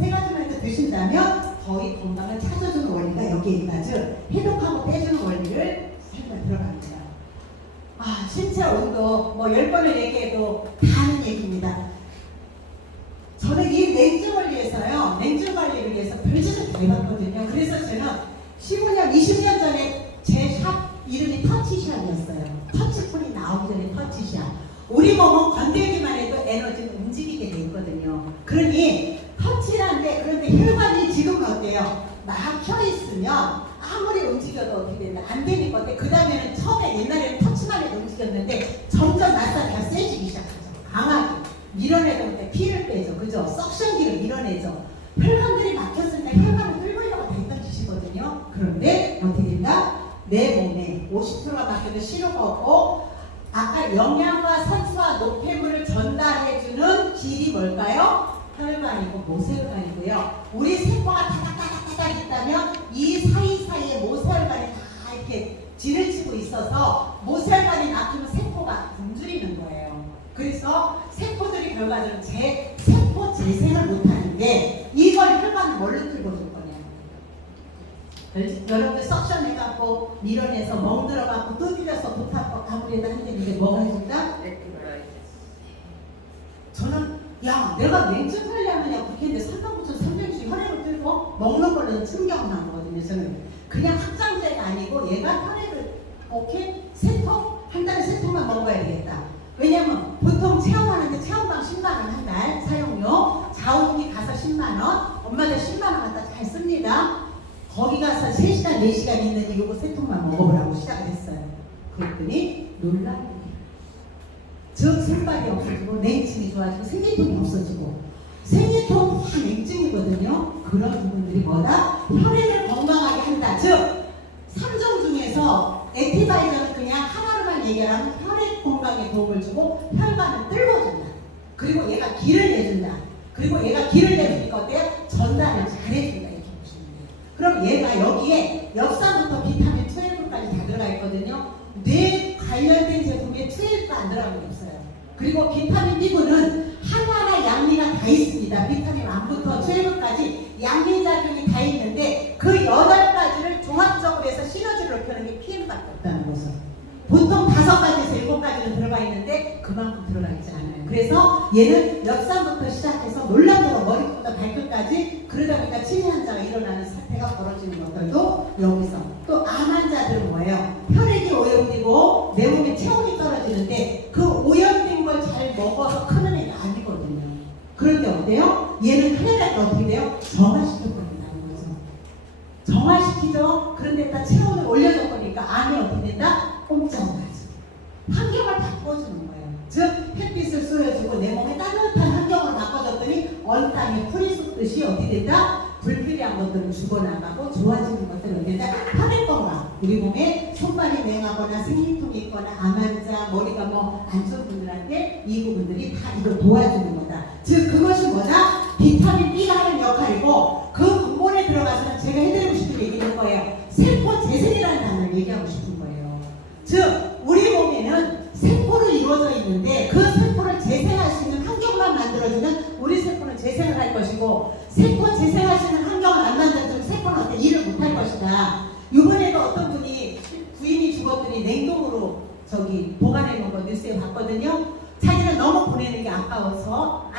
3가지만 드신다면 거의 건강을 찾아주는 원리가 여기에 있다. 즉 해독하고 빼주는 원리를 설명 들어갑니다. 신체 온도 뭐 10번을 얘기해도 다 하는 얘기입니다. 저는 이 냉증 관리에서요. 냉증 관리를 위해서 별짓을 다 해봤거든요. 그래서 저는 15년, 20년 전에 제 샵 이름이 터치샵이었어요. 터치폰이 나오기 전에 터치샵. 우리 몸은 건들기만 해도 에너지는 움직이게 돼 있거든요. 그러니 터치라는데 그런데 혈관이 지금은 어때요? 막혀 있으면 아무리 움직여도 어떻게 된다? 안 되는 건데 그 다음에는 처음에 옛날에는 터치만 해도 움직였는데 점점 마사지가 세지기 시작하죠. 강하게 밀어내도 피를 빼죠. 그죠? 석션기를 밀어내죠. 혈관들이 막혔으니까 혈관을 뚫으려고 다 했던 짓이거든요. 그런데 어떻게 된다? 내 몸에 50%가 막혀도 신호가 없고 아까 영양과 산소와 노폐물을 전달해주는 길이 뭘까요? 혈관이고 모세혈관이고요. 우리 세포가 타닥타닥타닥 있다면 이 사이사이에 모세혈관이 다 이렇게 질을 치고 있어서 모세혈관이 막히면 세포가 굶주리는 거예요. 그래서 세포들이 결과적으로 세포 재생을 못하는 게 이걸 혈관을 뭘로 들고 줄 거냐. 여러분들 석션 해갖고 밀어내서 멍들어갖고 두드려서 못하고 아무래도 한대는데 뭐가 해준다? 저는 내가 냉증 관리하느냐 그렇게 했는데 3,9,300씩 혈액을 들고 먹는 걸로는 충격난 거거든요. 저는 그냥 확장제가 그리고 얘가 혈액을 오케이? 3통? 한 달에 3통만 먹어야 되겠다. 왜냐면 보통 체험하는데 체험당 10만 원 한 달 사용료, 자원이 가서 10만 원, 엄마들 10만 원 갖다 잘 씁니다. 거기 가서 3시간, 4시간 있는데 요거 3통만 먹어보라고 시작을 했어요. 그랬더니 놀라운 일이에요. 즉 생발이 없어지고 냉증이 좋아지고 생리통이 없어지고 생리통 다 냉증이거든요. 그런 부분들이 뭐다? 혈액을 건강하게 한다. 즉 3종 중에서 액티바이저는 그냥 하나로만 얘기하면 혈액 건강에 도움을 주고 혈관을 뚫어준다. 그리고 얘가 기를 내준다. 그리고 얘가 기를 내주니까 어때요? 전달을 잘해준다. 이렇게 보시면 돼요. 그럼 얘가 여기에 엽산부터 비타민 12까지 다 들어가 있거든요. 뇌 관련된 제품에 12가 안 들어간 게 없어요. 그리고 비타민 B군은 항아나 양리가 다 있습니다. 비타민 1부터 12까지 양리작용이 다 있는데 그 8가지를 종합적으로 해서 시너지를 높이는 게 PM밖에 없다는 거죠. 보통 5가지에서 7가지는 들어가 있는데 그만큼 들어가 있지 않아요. 그래서 얘는 엽산부터 시작해서 놀랍도록 머리부터 발끝까지 그러다 보니까 치매 환자가 일어나는 사태가 벌어지는 것들도 여기서 또 암 환자들은 뭐예요? 혈액이 오염되고 내 몸에 체온이 떨어지는데 그 오염된 걸 잘 먹어서 크는 애가 아니거든요. 그런데 어때요? 얘는 혈액을 어떻게 돼요? 정화시켜버린다는 거죠. 정화시키죠. 그런데 딱 체온을 올려줄 거니까 암이 어떻게 된다? 꼼짝을 하지. 환경을 바꿔주는 거예요. 즉 햇빛을 쏘여주고 내 몸에 따뜻한 환경을 바꿔줬더니 언 땅에 풀이 쏟듯이 어떻게 된다? 불필요한 것들을 죽어나가고 좋아지는 것들은 어떻게 된다? 혈액 건강. 우리 몸에 손발이 맹하거나 생리통이 있거나 암 환자, 머리가 뭐 안 좋은 분들한테 이 부분들이 다 이걸 도와주는 거다. 즉 그것이 뭐다? 비타민 B가 하는 역할이고 그 근본에 들어가서는 제가 해드리고 싶은 얘기는 거예요. 세포 재생이라는 단어를 얘기하고 싶은 거예요. 즉 우리 몸에는 세포로 이루어져 있는데 그 세포를 재생할 수 있는 환경만 만들어주면 우리 세포는 재생을 할 것이고 세포 재생할 수 있는 환경을 안 만들어주면 세포는 어때? 일을 못할 것이다. 이번에도 어떤 분이 부인이 죽었더니 냉동으로 보관해 놓은 거 뉴스에 봤거든요. 자기는 너무 보내는 게 안타까워서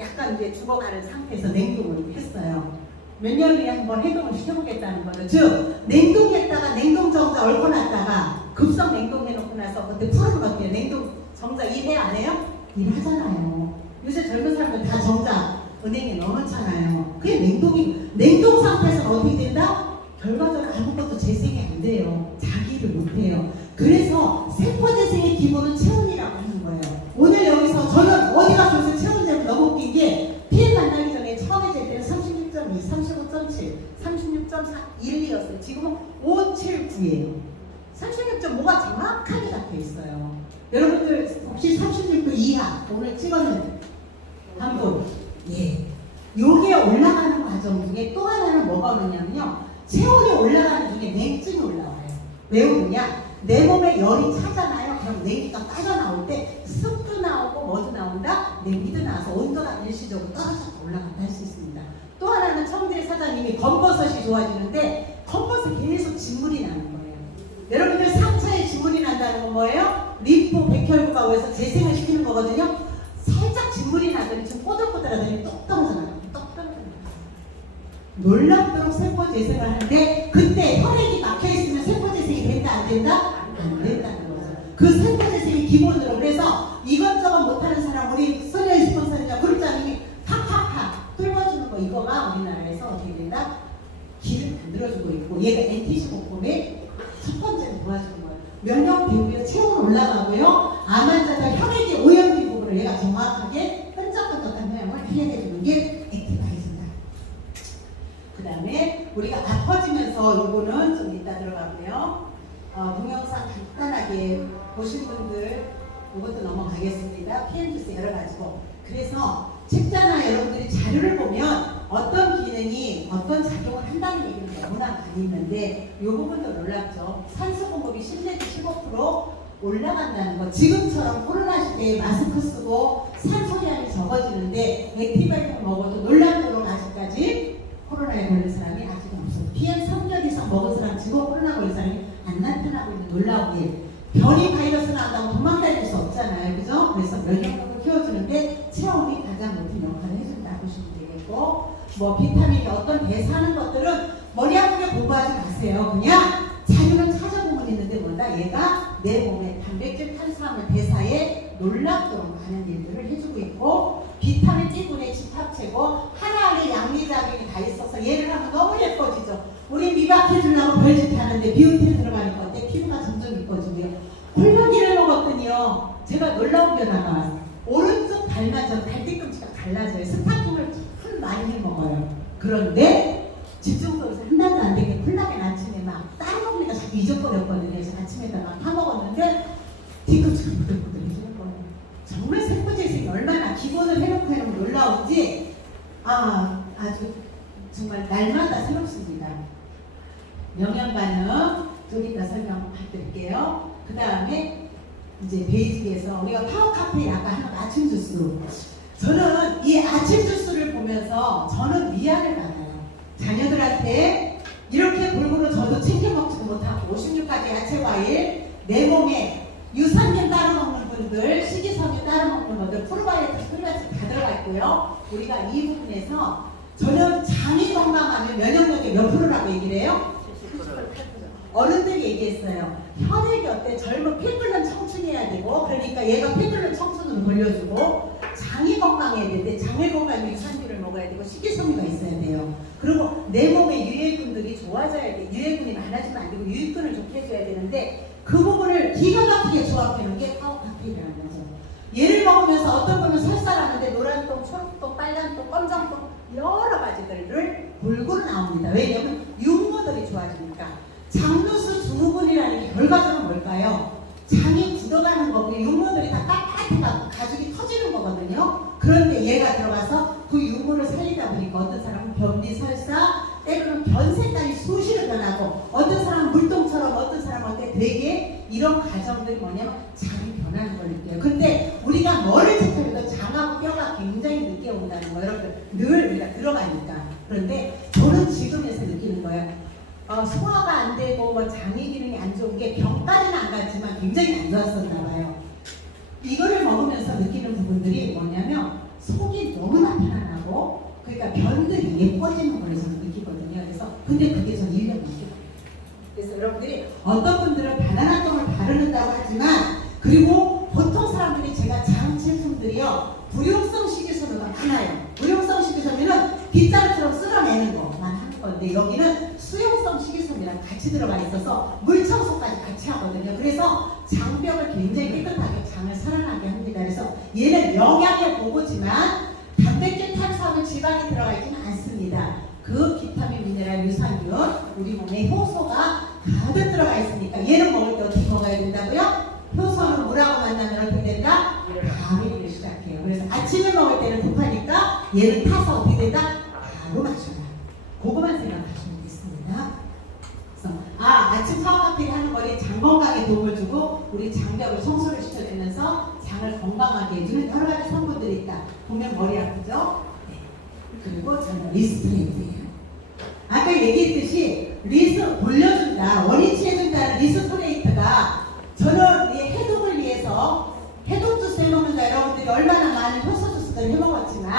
약간 이제 죽어가는 상태에서 냉동을 했어요. 몇 년 후에 한번 해동을 시켜보겠다는 거죠. 즉 냉동했다가 냉동정자 얽어놨다가 급성 냉동해놓고 나서 그때 풀은 거 어때요? 냉동 정자 일해 안 해요? 일하잖아요. 요새 젊은 사람들 다 정자 은행에 넣어놓잖아요. 그게 냉동 상태에서는 어떻게 된다? 결과적으로 아무것도 재생이 안 돼요. 자기 일을 못 해요. 그래서 세포 재생의 기본은 체온이라고 하는 거예요. 오늘 여기서 저는 어디 가서 요새 체온 재고 너무 웃긴 게 PM 만나기 전에 처음에 잴 때는 36.2, 35.7, 36.1이었어요. 지금은 579예요. 36.5가 정확하게 잡혀 있어요. 여러분들 혹시 36도 이하 오늘 찍었는 한 분, 예, 요게 올라가는 과정 중에 또 하나는 뭐가 오느냐면요, 체온이 올라가는 중에 냉증이 올라와요. 왜 오느냐? 내 몸에 열이 차잖아요. 그럼 냉기가 빠져나올 때 습도 나오고 뭐도 나온다? 냉기도 나와서 온도가 일시적으로 떨어져서 올라간다 할 수 있습니다. 또 하나는 청주의 사장님이 검버섯이 좋아지는데 검버섯이 계속 진물이 나는 거예요. 여러분들 3차에 진물이 난다는 건 뭐예요? 림프 백혈구가 오해서 재생을 시키는 거거든요. 살짝 진물이 나더니 좀 꼬들꼬들하더니 똑 떨어져 나가요. 놀랍도록 세포 재생을 하는데 그때 혈액이 막혀있으면 세포 재생이 된다 안 된다? 안 된다는 거죠. 그 세포 재생이 기본으로. 그래서 이것저것 못하는 사람 우리 소녀의 스폰서님과 그룹장님이 팍팍팍 뚫어주는 거 이거가 우리나라에서 어떻게 된다? 기를 만들어주고 있고 얘가 NT15폼의 첫 번째로 도와주는 거예요. 면역 배후에 체온 올라가고요. 암 환자들 혈액이 오염된 부분을 얘가 정확하게 끈적끈적한 모양을 피해내주는 게 액티바이즈입니다. 그 다음에 우리가 아파지면서 이거는 좀 이따 들어가고요. 동영상 간단하게 보신 분들 이것도 넘어가겠습니다. PM 주스 여러 가지고. 그래서 책자나 여러분들이 자료를 보면 어떤 기능이 어떤 작용을 한다는 얘기는 너무나 많이 있는데 이 부분도 놀랍죠. 산소 공급이 10 내지 15% 올라간다는 거. 지금처럼 코로나 시대에 마스크 쓰고 산소량이 적어지는데 액티바이트를 먹어도 놀랍도록 아직까지 코로나에 걸린 사람이 아직은 없어요. PM 3년 이상 먹은 사람 지금 코로나 걸린 사람이 안 나타나고 있는 놀라운 일. 변이 바이러스 나온다고 도망다닐 수 없잖아요. 그죠? 그래서 면역력을 키워주는데 체온이 가장 높은 역할을 해준다 보시면 되겠고, 뭐 비타민이 어떤 대사하는 것들은 머리 아프게 공부하지 마세요. 그냥 잘 내 몸에 단백질, 탄수화물 대사에 놀랍도록 많은 일들을 해주고 있고 비타민 B군의 집합체고 하나하나의 양리작용이 다 있어서 얘를 하면 너무 예뻐지죠. 우리 미박해주려고 별짓 하는데 비오틴 들어가니까 어때? 피부가 점점 이뻐지고요. 콜라겐을 먹었더니요. 제가 놀라운 변화가 왔어요. 오른쪽 발마저 발뒤꿈치가 달라져요. 스타킹을 참 많이 해 먹어요. 그런데 집중적으로 한 달도 안 되게 콜라겐 아침에 막 다른 먹으니까 자꾸 잊어버렸거든요. 그래서 아침에다 막 타먹었는데 뒤꿈치가 부들부들해지는 거예요. 정말 세포재생이 얼마나 기본을 해놓고 해놓으면 놀라운지 아주 정말 날마다 새롭습니다. 영양반응 좀 이따 설명드릴게요. 그 다음에 이제 베이직에서 우리가 파워카페 약간 하는 아침 주스. 저는 이 아침 주스를 보면서 저는 위안을 받아요. 자녀들한테 이렇게 골고루 저도 챙겨 먹지도 못하고 56가지 야채 과일 내 몸에 유산균 따로 먹는 분들, 식이섬유 따로 먹는 분들, 프로바이오틱, 프리바이오틱 다 들어가 있고요. 우리가 이 부분에서 저는 장이 건강하면 면역력이 몇 프로라고 얘기를 해요? 70%. 어른들이 얘기했어요. 혈액이 어때? 젊은 피 끓는 청춘이어야 되고 그러니까 얘가 피 끓는 청춘을 돌려주고 장이 건강해야 되는데 장을 건강하면 유산균을 먹어야 되고 식이섬유가 있어야 돼요. 그리고 내 몸에 유해균들이 좋아져야 돼. 유해균이 많아지면 안 되고 유익균을 좋게 해줘야 되는데 그 부분을 기가 막히게 조합해놓은 게 파워카페이라는 거죠. 얘를 먹으면서 어떤 분은 설사하는데 노란 똥, 초록 똥, 빨간 똥, 검정 똥 여러 가지들을 골고루 나옵니다. 왜냐하면 육모들이 좋아지니까. 장누수 증후군이라는 게 결과적으로 뭘까요? 장이 굳어가는 거고 육모들이 다 빳빳해가지고 가죽이 터지는 거거든요. 그런데 얘가 들어가서 그 육모를 살리다 보니까 어떤 사람은 변비, 설사, 때로는 변색깔이 수시로 변하고 어떤 사람은 물똥처럼 어떤 사람은 어때 되게 이런 과정들이 뭐냐면 장이 변하는 걸 느껴요. 근데 우리가 뭐를 체크해도 장하고 뼈가 굉장히 늦게 온다는 거 여러분들 늘 우리가 들어가니까. 그런데 저는 지금에서 느끼는 거예요. 소화가 안 되고 뭐 장의 기능이 안 좋은 게 병까지는 안 갔지만 굉장히 안 좋았었나 봐요. 이거를 먹으면서 느끼는 부분들이 뭐냐면 속이 너무나 편안하고 그러니까 변들이 예뻐지는 걸 저는 느끼거든요. 그래서 근데 그게 전 1년 넘게 걸려요. 그래서 여러분들이 어떤 분들은 바나나 똥을 바르는다고 하지만 그리고 보통 사람들이 제가 장 제품들이요 불용성 식이섬유가 많아요. 불용성 식이섬유는 빗자루처럼 쓸어내는 것만 하는 건데 여기는 수용성 식이섬유랑 같이 들어가 있어서 물 청소까지 같이 하거든요. 그래서 장벽을 굉장히 깨끗하게 장을 살아나게 합니다. 그래서 얘는 영양의 보고지만 단백질, 탄수화물, 지방이 들어가 있지는 않습니다. 그 비타민, 미네랄, 유산균, 우리 몸에 효소가 가득 들어가 있으니까 얘는 먹을 때 어떻게 먹어야 된다고요? 효소는 뭐라고 만나면 어떻게 된다? 바로 일을 시작해요. 그래서 아침에 먹을 때는 급하니까 얘는 타서 어떻게 된다? 바로 마셔라. 그거만 생각하시면 되겠습니다. 그래서 아침 파워카페 하는 거에 장 건강에 도움을 주고 우리 장벽을 청소를 시켜주면서 장을 건강하게 해주는 여러 가지 성분들이 있다. 보면 머리 아프죠? 네. 그리고 저는 리스트레이트예요. 아까 얘기했듯이 리스 돌려준다, 원위치 해준다는 리스트레이트가 저는 이 해독을 위해서 해독 주스 해먹는 거 여러분들이 얼마나 많은 효소 주스를 해먹었지만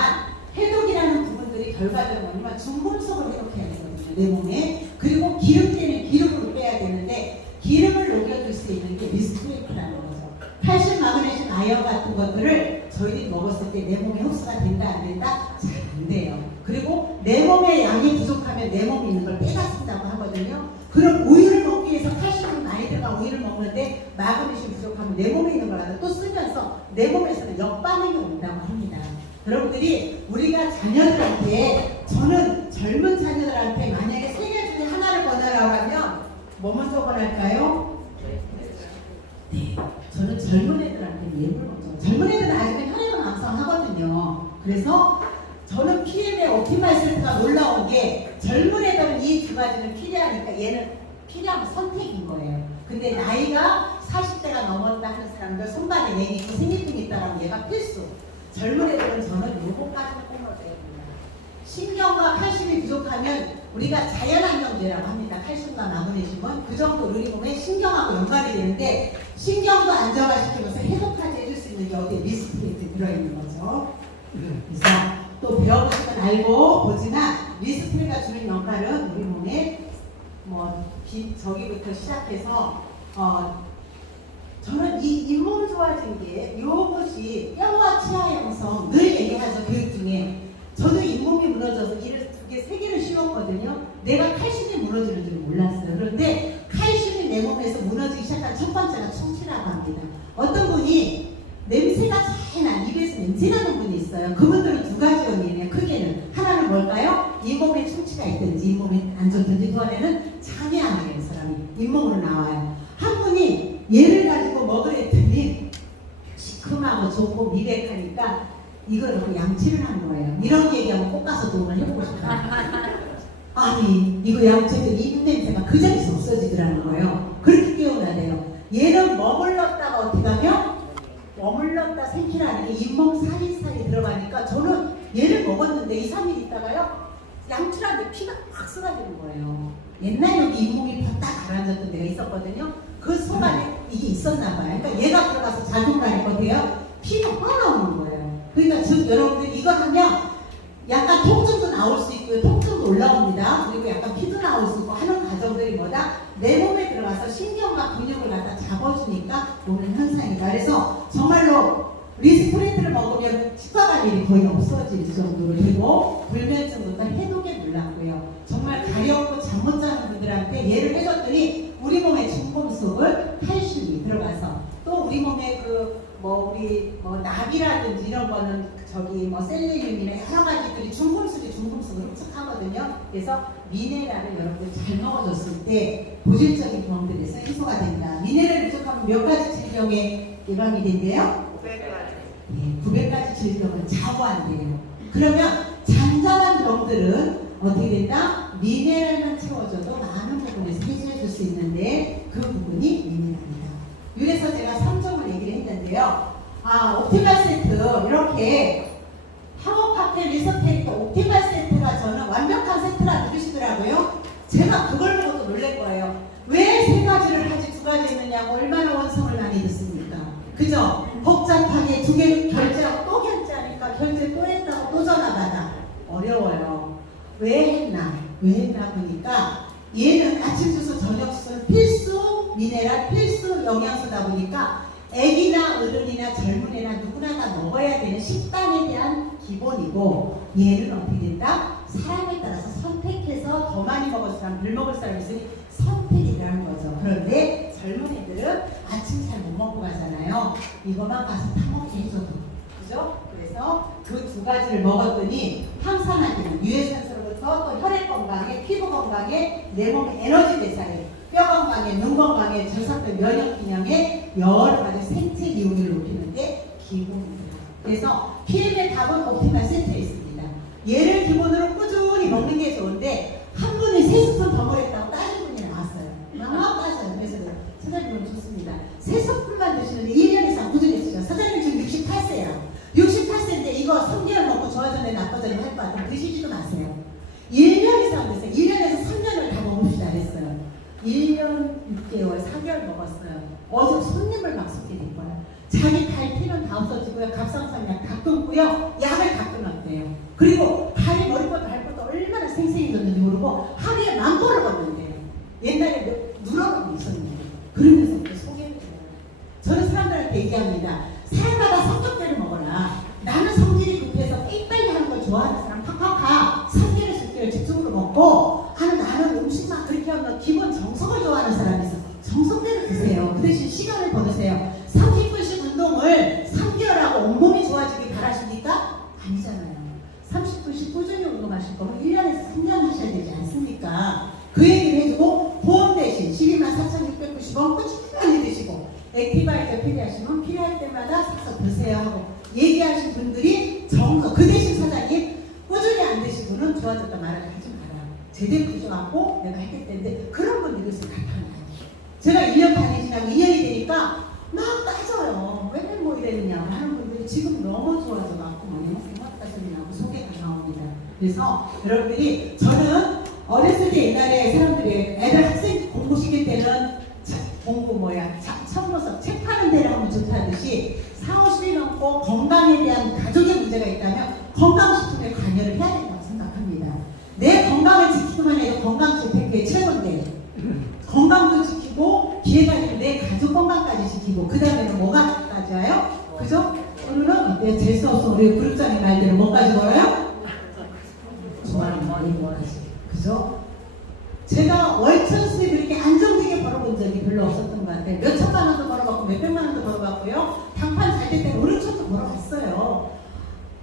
해독이라는 부분들이 결과적으로 뭐냐면 중금속을 해독해야 되거든요. 내 몸에. 그리고 기름때는 기름으로 빼야 되는데 기름을 녹여줄 수 있는 게 리스트레이트라는 거죠. 칼슘, 마그네슘, 아연 같은 것들을 저희들이 먹었을 때 내 몸에 흡수가 된다 안 된다? 잘 안 돼요. 그리고 내 몸에 양이 부족하면 내 몸에 있는 걸 빼다 쓴다고 하거든요. 그럼 우유를 먹기 위해서 칼슘이 많이 들어간 우유를 먹는데 마그네슘 부족하면 내 몸에 있는 걸 또 쓰면서 내 몸에서는 역반응이 온다고 합니다. 여러분들이 우리가 자녀들한테 저는 젊은 자녀들한테 만약에 세 개 중에 하나를 권하라고 하면 뭐 먼저 권할까요? 네, 저는 젊은 애들한테 예물 먼저. 젊은 애들은 아직은 혈액은 왕성하거든요. 그래서 저는 PM의 옵티말 세트가 놀라운 게 젊은 애들은 이 두 가지는 필요하니까 얘는 필요하면 선택인 거예요. 근데 나이가 40대가 넘었다 하는 사람들 손발에 맹이 있고 생리통이 있다라면 얘가 필수. 젊은 애들은 저는 요거까지 꼽아줘야 됩니다. 신경과 칼슘이 부족하면 우리가 자연안정제라고 합니다. 칼슘과 마그네슘은 그 정도 우리 몸에 신경하고 연관이 되는데 신경도 안정화시키면서 해독까지 해줄 수 있는 게 어디에 리스트레이트에 들어있는 거죠. 그래서 또 배워보시면 알고 보지만 리스트레이트가 주는 역할은 우리 몸에 뭐 저기부터 시작해서 저는 이 잇몸 좋아진 게 이것이 뼈와 치아 형성 늘 얘기하죠 교육 중에. 저도 잇몸이 무너져서 이를 2개, 3개를 씌웠거든요. 내가 칼슘이 무너지는 줄 몰랐어요. 그런데 칼슘이 내 몸에서 무너지기 시작한 첫 번째가 충치라고 합니다. 어떤 분이 냄새가 잘 나, 입에서 냄새 나는 분이 있어요. 그분들은 2가지 원인이에요. 크게는 하나는 뭘까요? 잇몸에 충치가 있든지 잇몸이 안 좋든지, 또 하나는 장애암이에요. 사람이 잇몸으로 나와요. 한 분이 얘를 가지고 먹으랬더니 시큼하고 좋고 미백하니까 이걸 놓고 양치를 한 거예요. 이런 얘기하면 꼭 가서 돈을 해보고 싶다. 아니 이거 양치했더니 입냄새가 그 자리에서 없어지더라는 거예요. 그렇게 깨어나대요. 얘는 머물렀다가 어떻게 하면 머물렀다 생기라는 게 잇몸 사이사이 들어가니까 저는 얘를 먹었는데 2, 3일 있다가요 양치하는데 피가 팍 쏟아지는 거예요. 옛날 여기 잇몸이 딱 가라앉았던 데가 있었거든요. 그 속 안에 이게 있었나 봐요. 그러니까 얘가 들어가서 작용하니까 어때요? 피가 흘러나오는 거예요. 그러니까 즉 여러분들 이걸 하면 약간 통증도 나올 수 있고요. 통증도 올라옵니다. 그리고 약간 피도 나올 수 있고 하는 과정들이 뭐다? 내 몸에 들어가서 신경과 근육을 갖다 잡아주니까 오는 현상이다. 그래서 정말로 리스프린트를 먹으면 치과 갈 일이 거의 없어질 정도로 되고 불면증부터 해독에 놀랐고요. 정말 가렵고 잠 못 자는 분들한테 얘를 해줬더니 우리 몸의 중금속을 칼슘이 들어가서 또 우리 몸에 우리 낙이라든지 이런 거는 저기 셀레늄이나 여러 가지들이 중금속을 흡수하거든요. 그래서 미네랄을 여러분들 잘 먹어줬을 때 고질적인 병들에서 해소가 된다. 미네랄을 부족하면 몇 가지 질병에 예방이 된대요? 900가지. 네, 900가지 질병은 자고한대요. 그러면 잔잔한 병들은 어떻게 된다? 미네랄만 채워줘도 많은 부분에서 해소해 줄 수 있는데 그 부분이 미네랄입니다. 그래서 제가 3종을 얘기를 했는데요. 옵티mal 세트 이렇게 하모카페 리서테이터 옵티mal 세트가 저는 완벽한 세트라 누르시더라고요. 제가 그걸 보고도 놀랄 거예요. 왜 3가지를 하지 2가지 했느냐고 얼마나 원성을 많이 듣습니까? 그죠? 복잡하게 2개 결제하고 또 결제하니까 결제 또 했다고 또 전화 받아. 어려워요. 왜 했나 보니까 얘는 아침 주스, 저녁 주스 필수 미네랄, 필수 영양소다 보니까 애기나 어른이나 젊은 애나 누구나 다 먹어야 되는 식단에 대한 기본이고 얘는 어떻게 된다? 사람에 따라서 선택해서 더 많이 먹을 사람, 덜 먹을 사람이 있으니 선택이 필요한 거죠. 그런데 젊은 애들은 아침 잘 못 먹고 가잖아요. 이거만 가서 타먹게 해줘도. 그죠? 그래서 그 2가지를 먹었더니 항산화기능, 유해산소로부터 또 혈액 건강에, 피부 건강에, 내 몸의 에너지 대사에, 뼈 건강에, 눈 건강에, 저삭된 면역 기능에 여러 가지 생체 기운을 높이는데 기본입니다. 그래서 PM의 답은 옵티mal 세트에 있습니다. 얘를 기본으로 꾸준히 먹는 게 좋은데 한 분이 3스푼 더 먹었다고 따진 분이 나왔어요. 막 따져요. 그래서 사장님은 좋습니다. 3스푼만 드시는데 1년 이상 꾸준히 드시죠. 사장님 지금 68세예요. 68세인데 이거 3개월 먹고 좋아졌네 나빠졌네 할 거 같으면 드시지도 마세요. 1년 이상 됐어요. 1년에서 3년을 다 먹읍시다 그랬어요. 1년 6개월 4개월 먹었어요. 어제 손님을 막 쏟게 된 거예요. 자기 갈피는 다 없어지고요. 갑상선약 다 끊고요. 약을 다 끊었대요. 그리고 다리 머리부터 발부터 얼마나 생생해졌는지 모르고 하루에 10,000번을 걷는데요. 옛날에 누러놓고 있었는데 그러면서 소개해드려요. 저는 사람들한테 얘기합니다. 사람마다 성격대로 먹어라. 나는 성질이 급해서 빨리빨리 하는 걸 좋아하는 사람 팍팍팍 3개를 10개를 집중으로 먹고 나는 음식만 그렇게 하면 기본 정성을 좋아하는 사람이 있어. 정성대로 드세요. 그 대신 시간을 보내세요. 30분씩 운동을 3개월 하고 온몸이 좋아지길 바라십니까? 아니잖아요. 30분씩 꾸준히 운동하실 거면 1년에서 3년 하셔야 되지 않습니까? 그 얘기를 해주고 보험 대신 124,690원 꾸준히 드시고 액티바이저 필요하시면 필요할 때마다 사서 드세요 하고 얘기하신 분들이 정서. 그 대신 사장님 꾸준히 안 드신 분은 좋아졌다 말하지 하지 마라. 제대로 드셔갖고 내가 했겠다는데 그런 분들이 있으면 나타나요. 제가 1년 반이 지나고 2년이 되니까 막 따져요. 왜 뭐 이랬느냐 하는 분들이 지금 너무 좋아져갖고 많이 고맙다 소리 나고 소개가 나옵니다. 그래서 여러분들이 저는 어렸을 때 옛날에 사람들이 애들 학생 공부시킬 때는 공부 처음으로서 책 파는 데를 하면 좋다듯이 40, 50이 넘고 건강에 대한 가족의 문제가 있다면 건강식품에 관여를 해야 된다고 생각합니다. 내 건강을 지키기만 해도 건강주택의 최고인데 건강도 지키고 기회가 있는데 가족 건강까지 지키고 그 다음에는 뭐가까지 와요? 그죠? 오늘은 내 재수 없어 우리 그룹장의 말대로 뭐까지 벌어요? 좋아하는 많이 벌어야지. 그죠? 제가 월천 수입 이렇게 안정되게 벌어본 적이 별로 없었던 것 같아요. 몇 천만 원도 벌어봤고 몇 백만 원도 벌어봤고요. 당판 잘 될 때는 5, 6천도 벌어봤어요.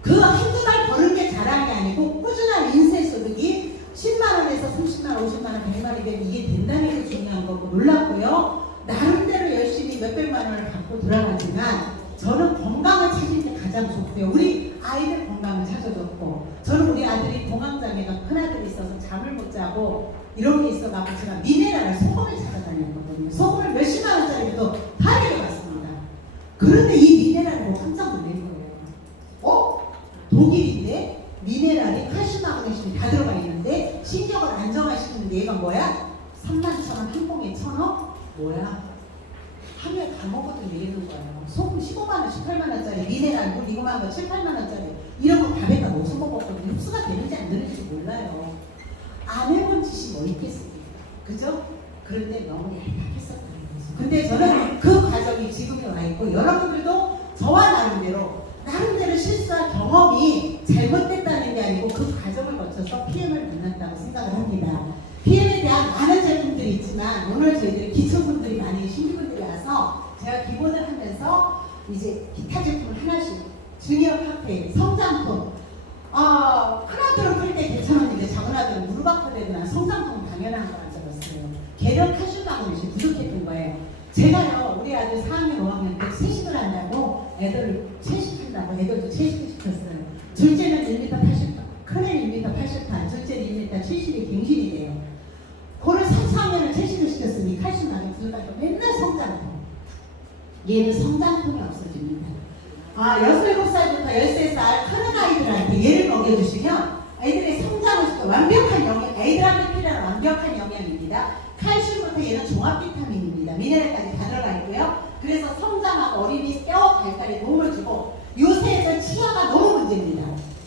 그 한두 달 버는 게 자랑이 아니고 꾸준한 인세 소득이 10만 원에서 30만 원, 50만 원, 100만 원이 되면 이게 된다는 게 중요한 거고 놀랐고요. 나름대로 열심히 몇 백만 원을 갖고 돌아가지만 저는 건강을 찾는 게 가장 좋고요. 우리 아이들 건강을 찾아줬고 저는 우리 아들이 공황장애가 큰아들이 있어서 잠을 못 자고 이런 게 있어가지고 제가 미네랄을 소금을 찾아다녔거든요. 소금을 몇십만 원짜리도 다르게 봤습니다. 그런데 이 미네랄을 보고 깜짝 놀란 거예요. 독일인데 미네랄이 칼슘, 마그네슘이 다 들어가 있는데 신경을 안정화시키는데 얘가 뭐야? 31,000원 한 봉에 1,000원? 뭐야? 하루에 다 먹어도 되겠는 거예요. 소금 15만 원, 18만 원짜리 미네랄 물 이거만 거 7, 8만 원짜리 이런 거 밥에다 넣어서 먹었거든요. 흡수가 되는지 안 되는지 몰라요. 안 해본 짓이 뭐 있겠습니까? 그죠? 그런데 너무 얄팍했었다는 거죠. 근데 저는 그 과정이 지금에 와 있고 여러분들도 저와 나름대로 실수한 경험이 잘못됐다는 게 아니고 그 과정을 거쳐서 PM을 만났다고 생각을 합니다. PM에 대한 많은 제품들이 있지만 오늘 저희들이 기초분들이 많이 신규분들이라서 제가 기본을 하면서 이제 기타 제품을 하나씩 주니어 칵테일, 성장품 큰아들은 끓일 때 괜찮았는데 작은아들은 무릎 아프대도 난 성장품 당연한 거 가져갔어요. 계력 칼슘 마그네슘 부족했던 거예요. 제가요 우리 아들 4학년 5학년 때 채식을 한다고 애들을 채식한다고 애들도 채식을 시켰어요. 둘째는 1m 80, 큰애는 1m 88, 둘째는 1m 70이 갱신이 돼요. 그를 3, 4학년을 채식을 시켰으니 칼슘 마그네슘 부족하니까 맨날 성장품. 얘는 성장품이 없어집니다. 6, 7살부터 13살 큰 아이들한테 얘를 먹여주시면 아이들의 성장을 시켜 완벽한 영양, 아이들한테 필요한 완벽한 영양입니다. 칼슘부터 얘는 종합 비타민입니다. 미네랄까지 다 들어가 있고요. 그래서 성장하고 어린이 뼈 발달에 도움을 주고 요새에서 치아가 너무 문제입니다.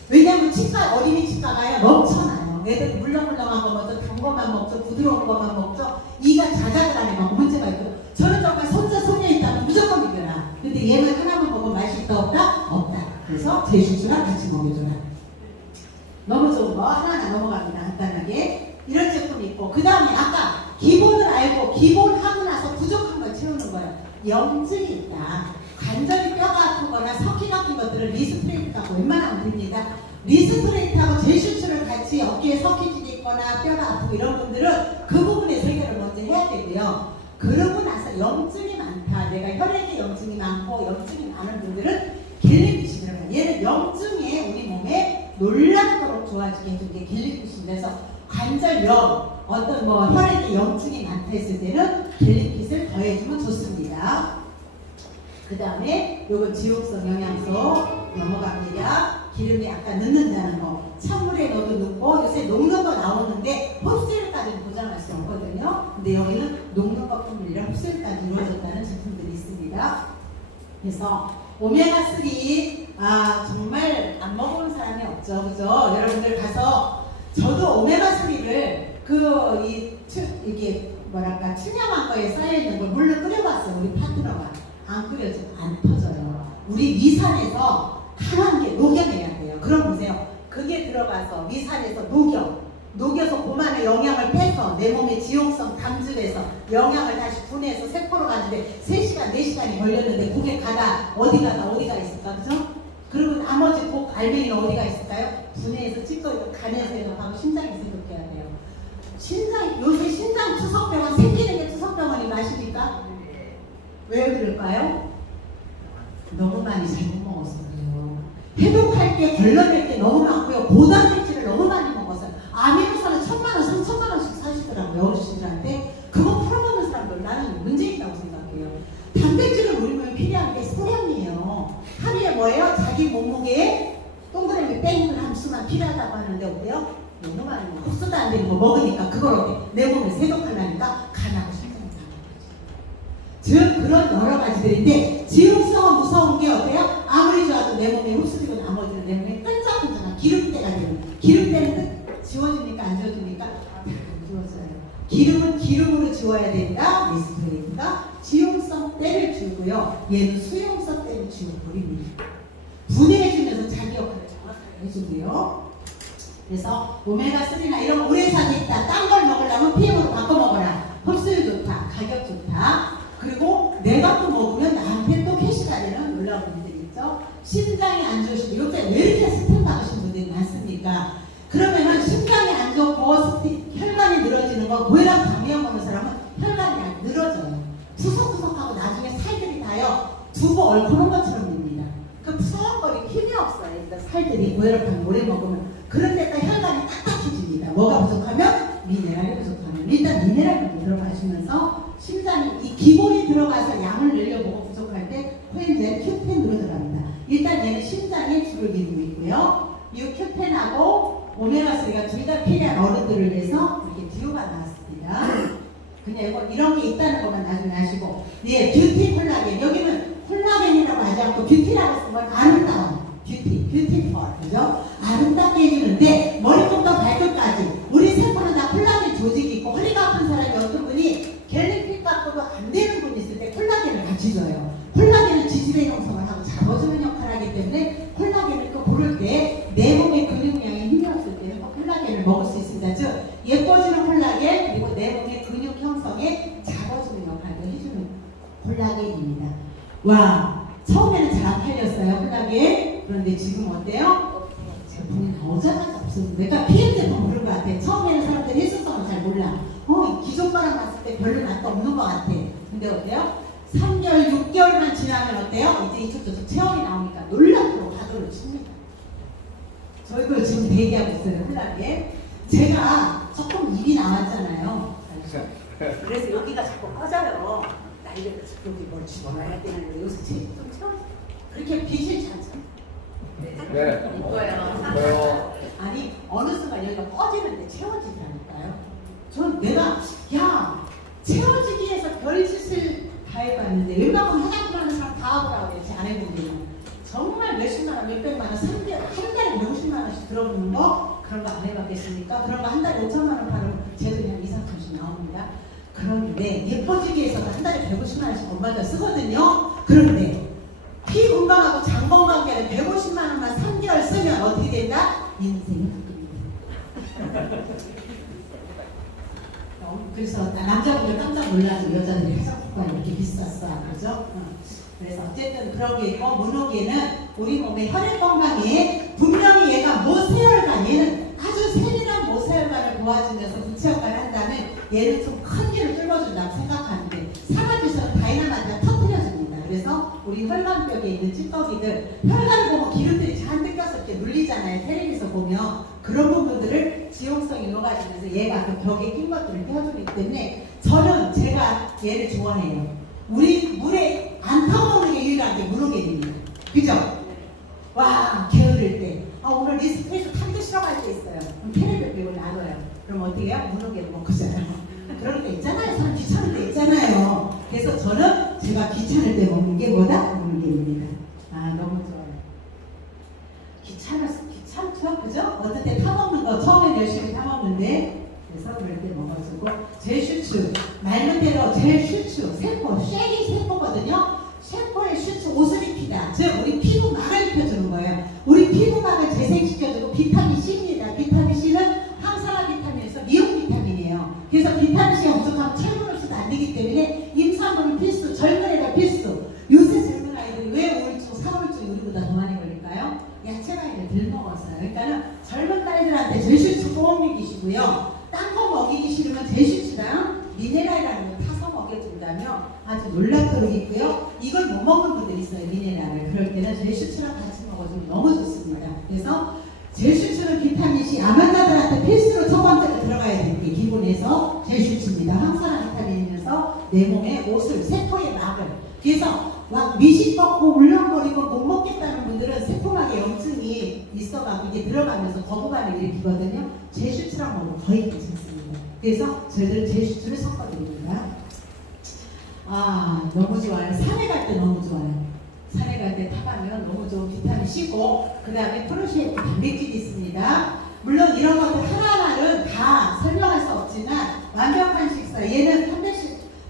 왜냐하면 어린이 치과가요 넘쳐나요. 애들 물렁물렁한 거 먹죠, 단 것만 먹죠, 부드러운 것만 먹죠. 이가 자작을 안 해요. 문제가 있고 저는 정말 손자 손녀 있다면 무조건 이겨라. 근데 얘는 하나만 먹으면 맛이 있다 없다? 없다. 그래서 제슈슈랑 같이 먹여줘라. 너무 좋은 거 하나 넘어갑니다. 간단하게 이런 제품이 있고 그 다음에 아까 기본을 알고 기본하고 나서 부족한 걸 채우는 거예요. 염증이 있다. 관절이 뼈가 아픈 거나 석기 같은 것들을 리스트레이트하고 웬만하면 됩니다. 리스트레이트하고 제슈츠를 같이 어깨에 석기질이 있거나 뼈가 아프고 이런 분들은 그 부분의 해결을 먼저 해야 되고요. 그러고 나서 염증이 많다. 내가 혈액에 염증이 많고 염증이 많은 분들은 겔리피시 들어가요. 얘는 염증에 우리 몸에 놀랍도록 좋아지게 해주는 게 겔리피시입니다. 그래서 관절염, 어떤 혈액에 염증이 많다 했을 때는 겔리핏을 더해주면 좋습니다. 그 다음에 요건 지옥성 영양소 넘어갑니다. 기름이 약간 넣는다는 거. 찬물에 넣어도 넣고 요새 녹는 거 나오는데 흡수율까지는 보장할 수 없거든요. 근데 여기는 녹는 것뿐만 흡수율까지 이루어졌다는 제품들이 있습니다. 그래서 오메가3 정말 안 먹어본 사람이 없죠. 그죠? 여러분들 가서 저도 오메가3를 이게 뭐랄까 투명한 거에 쌓여있는 걸 물로 끓여봤어요. 우리 파트너가 안 끓여져 안 터져요. 우리 미산에서 강한 게 녹여내야 돼요. 그럼 보세요. 그게 들어가서 미산에서 녹여서 그만의 영양을 빼서 내 몸의 지용성 감즙에서 영양을 다시 분해해서 세포로 가는데 3시간 4시간이 걸렸는데 그게 어디가 있을까? 그죠? 그리고 나머지 꼭 알맹이는 어디가 있을까요? 분해해서 찌꺼기가 간에서 해독하고 심장에서 해독해야 돼요. 요새 신장 투석병원 생기는 게 투석병원이 맞습니까? 왜 그럴까요? 너무 많이 잘못 먹어서 그래요. 해독할 때 걸러낼 게 너무 많고요. 고단백질을 너무 많이 먹었어요. 아미노산은 1,000만 원, 3,000만 원씩 사시더라고요. 어르신들한테. 그거 풀어먹는 사람들 나는 문제 있다고 생각해요. 단백질을 우리 몸에 필요한 게 소량이에요. 하루에 뭐예요? 자기 몸무게에 동그라미 땡을 한 수만 필요하다고 하는데 어때요? 너무 많이 먹어. 흡수도 안 되는 거 먹으니까 그걸 어때? 내 몸에 세독하려니까 간하고 심장이 나는 거죠. 즉 그런 여러 가지들인데 지용성은 무서운 게 어때요? 아무리 좋아도 내 몸에 흡수되고 나머지는 내 몸에 끈적끈적한 기름때가 되는 기름때는 지워집니까? 안 지워집니까? 안 지워져요. 기름은 기름으로 지워야 된다. 리스트레이트가 지용성 때를 주고요. 얘는 수용성 때를 지워버립니다. 분해해주면서 자기 역할을 정확하게 해주고요. 그래서 오메가3나 이런 오래산이 있다. 딴 걸 먹으려면 PM으로 바꿔 먹어라. 흡수율 좋다. 가격 좋다. 그리고 내가 또 먹으면 나한테 또 캐시가 되는 놀라운 분들이 있죠. 심장이 안 좋으시고 요새 왜 이렇게 스트레스 받으신 분들이 많습니까? 그러면은 심장이 안 좋고 혈관이 늘어지는 거 고혈압 당뇨 먹는 사람은 혈관이 안 늘어져요. 푸석푸석하고 나중에 살들이 다요. 두부 얼큰한 것처럼 됩니다. 그 푸석거리고 힘이 없어요. 일단 살들이 고혈압 당뇨 오래 먹으면 그런 데다 혈관이 딱딱해집니다. 뭐가 부족하면? 미네랄이 부족하면. 일단 미네랄부터 들어가시면서 심장이 이 기본이 들어가서 양을 늘려보고 부족할 때 코엔자임 Q10으로 들어갑니다. 일단 얘는 심장에 주를 기르고 있고요. 이 Q10하고 오메가3가 둘 다 필요한 어른들을 위해서 이렇게 듀오가 나왔습니다. 그냥 이런 게 있다는 것만 나중에 아시고, 예, 뷰티 콜라겐. 여기는 콜라겐이라고 하지 않고 뷰티라고 쓰면 아름다운 뷰티풀, 그죠? 아름답게 해주는데 머리부터 발끝까지 우리 세포는 다 콜라겐 조직이 있고 허리가 아픈 사람이 어떤 분이 갤리핏 갖고도 안 되는 분이 있을 때 콜라겐을 같이 줘요. 콜라겐은 지질의 형성을 하고 잡아주는 역할을 하기 때문에 콜라겐을 또 고를 때 내 몸의 근육량이 힘이 없을 때는 콜라겐을 먹을 수 있습니다. 즉 예뻐지는 콜라겐 그리고 내 몸의 근육 형성에 잡아주는 역할을 해주는 콜라겐입니다. 와, 처음에는 잘 안 팔렸어요 콜라겐. 그런데 지금 어때요? 제품이 나오자마자 없었는데, 그러니까 PM 제품 모를 것 같아. 처음에는 사람들이 일수성을 잘 몰라. 기존 거랑 봤을 때 별로 맛도 없는 것 같아. 근데 어때요? 3개월, 6개월만 지나면 어때요? 이제 이쪽저쪽 체험이 나오니까 놀랍도록 가도를 칩니다. 저희도 지금 대기하고 있어요, 콜라겐. 제가 조금 입이 나왔잖아요. 그래서 여기가 자꾸 꺼져요. 나이를 여기 뭘 집어넣어야 되는데 요새 좀 채워줘. 그렇게 빛이 잘 차. 네. 이거요. 아니 어느 순간 여기가 꺼지는데 채워지더라니까요. 전 내가 채워지기 위해서 별짓을 다 해봤는데 웬만하면 화장품 하는 사람 다 하더라고요. 그랬지 안 해본대요. 정말 몇십만 원, 몇백만 원, 한 달에 몇십만 원씩 들어오는 거 그런 거 안 해봤겠습니까? 그런 거 한 달에 5천만 원 팔으면 제들이 한 2, 3천씩 나옵니다. 그런데 예뻐지기 위해서도 한 달에 150만 원씩 엄마가 쓰거든요. 그런데 피 건강하고 장 건강에 150만 원만 3개월 쓰면 어떻게 된다? 인생이 바뀝니다. 그래서 남자분들 깜짝 놀라죠. 여자들이 화장품과 이렇게 비쌌어. 그죠? 그래서 어쨌든 그런 게 있고, 문호계는 우리 몸의 혈액 건강에 분명히 얘가 모세혈관, 얘는 아주 세밀한 모세혈관을 도와주면서 부채 역할을 한다면 얘는 좀 큰 길을 뚫어준다고 생각하는데 사라지서는 다이나마이트가 터뜨려줍니다. 그래서 우리 혈관벽에 있는 찌꺼기들, 혈관을 보면 기름들이 잔뜩 껴서 이렇게 눌리잖아요. 텔레비에서 보면 그런 부분들을 지용성이 녹아지면서 얘가 그 벽에 낀 것들을 떼어주기 때문에 제가 얘를 좋아해요. 우리 물에 안 타먹는 게 유일한 게 문호계입니다. 그죠? 와, 게으를 때. 오늘 리스트에서 타기도 싫어할 때 있어요. 그럼 테레비 배우를 놔둬요. 그럼 어떻게 해요? 문호계를 먹고잖아요. 그럴 때 있잖아요. 사람 귀찮을 때 있잖아요. 그래서 저는 제가 귀찮을 때 먹는 게 뭐다? 문호계입니다. 너무 좋아요. 귀찮죠? 그죠? 어떨 때 타먹는 거 처음에 열심히 타먹는데 그래서 그럴 때 먹어주고 제 슈츠 말 그대로 제 슈츠 세포 쉐기 세포거든요. 세포의 슈츠 옷을 입히다. 즉 우리 피부막을 입혀주는 거예요. 우리 피부막을 재생시켜주고 비타민 C입니다. 비타민 C는 항산화 비타민에서 미용 비타민이에요. 그래서 비타민 C가 부족하면 철분 없이도 안 되기 때문에 임산부는 필수, 젊은 애가 필수. 요새 젊은 아이들이 왜 우울증, 사울증 우리보다 더 많이 걸릴까요? 야채 과일을 덜 먹었어요. 그러니까는 젊은 딸들한테 제 슈츠 꼭 먹이시고요. 딴 거 먹이기 싫으면 제슈츠랑 미네랄이라는 거 타서 먹여준다면 아주 놀랍도록 있고요. 이걸 못 먹는 분들이 있어요. 미네랄을. 그럴 때는 제슈츠랑 같이 먹어주면 너무 좋습니다. 그래서 제슈츠는 비타민C 아만다들한테 필수로 첫 번째로 들어가야 되는 게 기본에서 제슈츠입니다. 항산화 비타민이면서 내 몸의 옷을 세포의 막을. 그래서 막 미식 먹고 울렁거리고 못 먹겠다는 분들은 세포막에 염증이 있어가지고 이게 들어가면서 거부감을 일으키거든요. 제슈츠랑 먹으면 거의 괜찮습니다. 그래서 저희들은 제슈츠를 섞어드립니다. 너무 좋아요. 산에 갈 때 너무 좋아요. 산에 갈 때 타가면 너무 좋은 비타민 C고 그 다음에 프로시에트 단백질이 있습니다. 물론 이런 것들 하나하나는 다 설명할 수 없지만 완벽한 식사 얘는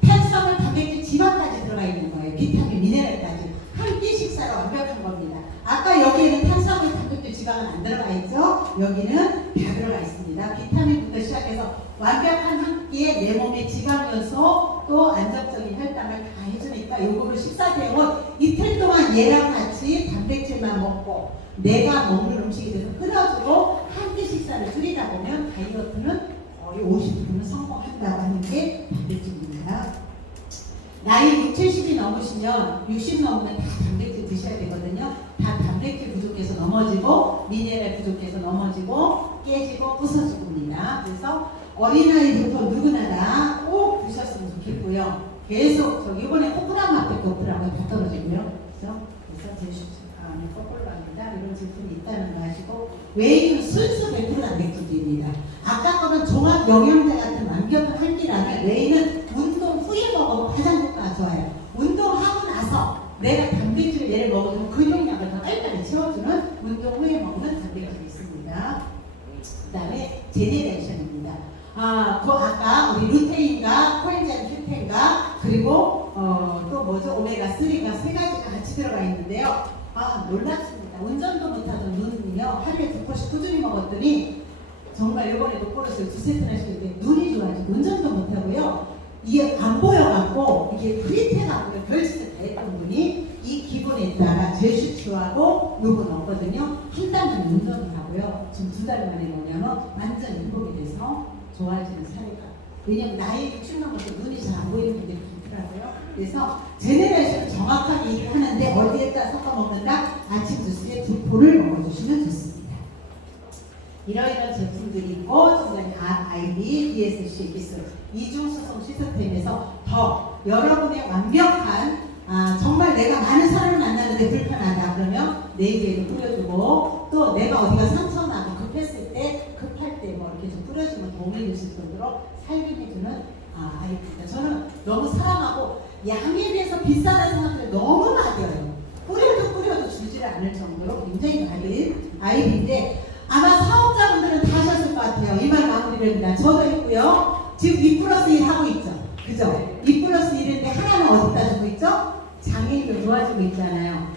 탄수화물, 단백질, 지방까지 들어가 있는 거예요. 비타민, 미네랄까지 한 끼 식사로 완벽한 겁니다. 아까 여기에는 탄수화물, 단백질, 지방은 안 들어가 있죠? 여기는 다 들어가 있습니다. 비타민부터 시작해서 완벽한 한 끼에 내 몸의 지방 요소 또 안정적인 혈당을 다 해주니까 요거를 식사 대원 이틀 동안 얘랑 같이 단백질만 먹고 내가 먹는 음식에 대해서 끊어주고 한 끼 식사를 줄이다 보면 다이어트는 거의 50%는 성공한다고 하는 게 단백질입니다. 나이 6, 70이 넘으시면 60 넘으면 다 단백질 드셔야 되거든요. 다 단백질 부족해서 넘어지고 미네랄 부족해서 넘어지고 깨지고 부서집니다. 그래서 어린아이부터 누구나 다 꼭 드셨으면 좋겠고요. 계속 이번에 코프라마페 오프라고 다 떨어지고요. 그래서 거꾸로 갑니다. 이런 제품이 있다는 거 아시고 웨이는 순수 100% 단백질입니다. 아까 거는 종합 영양제 같은 완벽한 한 끼라면 웨이는 운동 후에 먹어도 가장 효과가 좋아요. 운동하고 나서 내가 단백질을 얘를 먹으면 근육량을 더 깔끔하게 채워주는 운동 후에 먹는 단백질이 있습니다. 그 다음에 제네레이션입니다. 아까 우리 루테인과 코엔자임 큐텐과 그리고 또 뭐죠? 오메가3가 세 가지가 같이 들어가 있는데요. 놀랍습니다. 운전도 못하던 눈이요. 하루에 2포씩 꾸준히 먹었더니 정말 이번에 독보로스 2세트나 시켰는데 눈이 좋아지고 운전도 못하고요. 이게 안 보여갖고 이게 프리테가고요. 별짓을 다 했던 분이 이 기본에다가 제슈추하고 요거 넣었거든요. 한 달 전에 운전을 하고요. 지금 2달 만에 뭐냐면 완전 회복이 돼서 좋아지는 사례가. 왜냐면 나이 60 넘어서 눈이 잘 안 보이는 분들이 많더라고요. 그래서 제네레이션을 정확하게 일을 하는데 어디에다 섞어 먹는다? 아침 주스에 2포를 먹어주시면 좋습니다. 이러이러한 제품들이 있고 중간에 RIB, DSC 기술 이중수성 시스템에서 더 여러분의 완벽한 정말 내가 많은 사람을 만나는데 불편하다 그러면 내 입에도 뿌려주고 또 내가 어디가 상처나고 급했을 때 급할 때 뭐 이렇게 좀 뿌려주면 도움이 되실 정도로 살균해주는 아이입니다. 저는 너무 사랑하고 양에 비해서 비싸다는 생각들이 너무 많아요. 뿌려도 줄지를 않을 정도로 굉장히 많은 아이인데 아마 사업자분들은 다 하셨을 것 같아요. 이 말 마무리를 합니다. 저도 했고요. 지금 2+1 하고 있죠. 그죠? 2+1인데 하나는 어디다 주고 있죠? 장애인을 도와주고 있잖아요.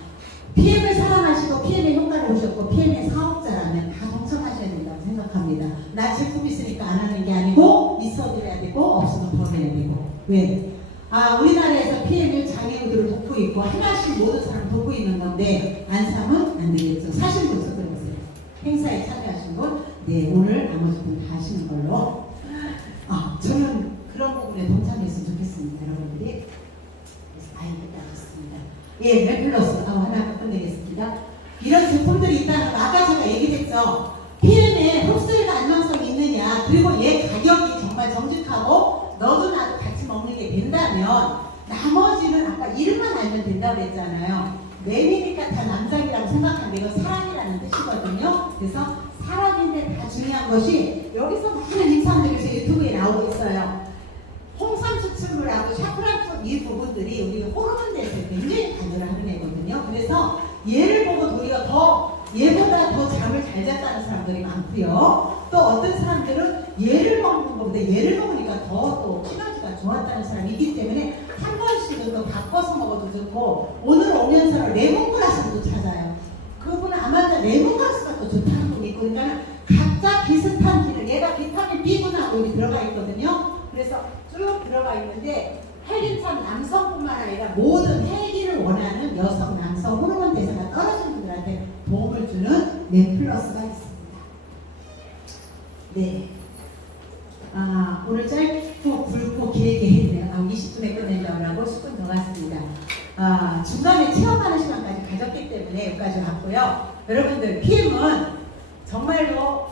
PM을 사랑하시고 PM의 효과를 보셨고 PM의 사업자라면 다 동참하셔야 된다고 생각합니다. 나 제품 있으니까 안 하는 게 아니고 있어드려야 되고 없으면 더 내야 되고. 왜? 우리나라에서 PM을 장애인들을 돕고 있고 하나씩 모든 사람 돕고 있는 건데 안 사면 안 되겠죠. 사실 분 써드렸어요. 행사에 참여하신 분, 네 오늘 나머지 분 다 하시는 걸로. 저는 그런 부분에 동참했으면 좋겠습니다, 여러분들이. 그래서 알겠습니다. 예, 멜플러스 하나 끝내겠습니다. 이런 제품들이 있다는 거 아까 제가 얘기했죠. PM에 흡수율과 안정성이 있느냐, 그리고 얘 가격이 정말 정직하고 너도 나도 같이 먹는 게 된다면 나머지는 아까 이름만 알면 된다고 했잖아요. 매니니까 다 남자이라고 생각하는데 이건 사람이라는 뜻이거든요. 그래서 사람인데 다 중요한 것이 여기서 많은 임상들에서 유튜브에 나오고 있어요. 홍삼 추출물하고 샤프란 이 부분들이 우리 호르몬 대사에 굉장히 관여를 하는 애거든요. 그래서 얘를 보고 우리가 얘보다 더 잠을 잘 잤다는 사람들이 많고요. 또 어떤 사람들은 얘를 먹는 것보다 얘를 먹으니까 더 또 시너지가 좋았다는 사람이 있기 때문에 한 번씩은 또 바꿔서 먹어도 좋고 오늘 오면서 레몬그라스도 찾아요. 그분은 아마 레몬그라스가 또 좋다는 분이 있고 그러니까 각자 비슷한 기능 얘가 비타민 B군하고 여기 들어가 있거든요. 그래서 쭉 들어가 있는데 헬기찬 남성뿐만 아니라 모든 헬기를 원하는 여성, 남성 호르몬 대사가 떨어진 분들한테 도움을 주는 넷플러스가 있습니다. 네. 오늘 짧고 굵고 길게 했네요. 20분에 끝낸다고 하고 10분 더 갔습니다. 중간에 체험하는 시간까지 가졌기 때문에 여기까지 왔고요. 여러분들 PM은 정말로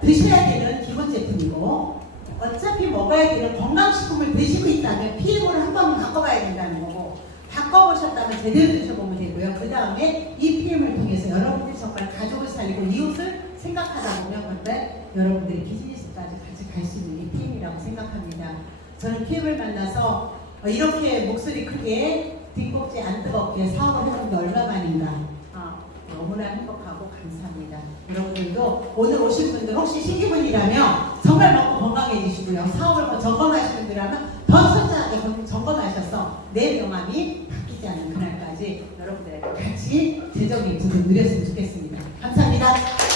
드셔야 되는 기본 제품이고 어차피 먹어야 되는 건강식품을 드시고 있다면 PM으로 한 번 바꿔봐야 된다는 거고 바꿔보셨다면 제대로 드셔보면 되고요. 그 다음에 이 PM을 통해서 여러분들이 정말 가족을 살리고 이웃을 생각하다 보면 근데 여러분들이 비즈니스까지 같이 갈 수 있는 이 PM이라고 생각합니다. 저는 PM을 만나서 이렇게 목소리 크게 뒷꼭지 안 뜨겁게 사업을 해본 게 얼마만인가 너무나 행복하고 감사합니다. 여러분들도 오늘 오신 분들 혹시 신기분이라면 정말 먹고 건강해지시고요. 사업을 뭐 점검하시는 분이라면 더 철저하게 점검하셔서 내 명함이 바뀌지 않는 그날까지 여러분들 같이 재정의 부분 누렸으면 좋겠습니다.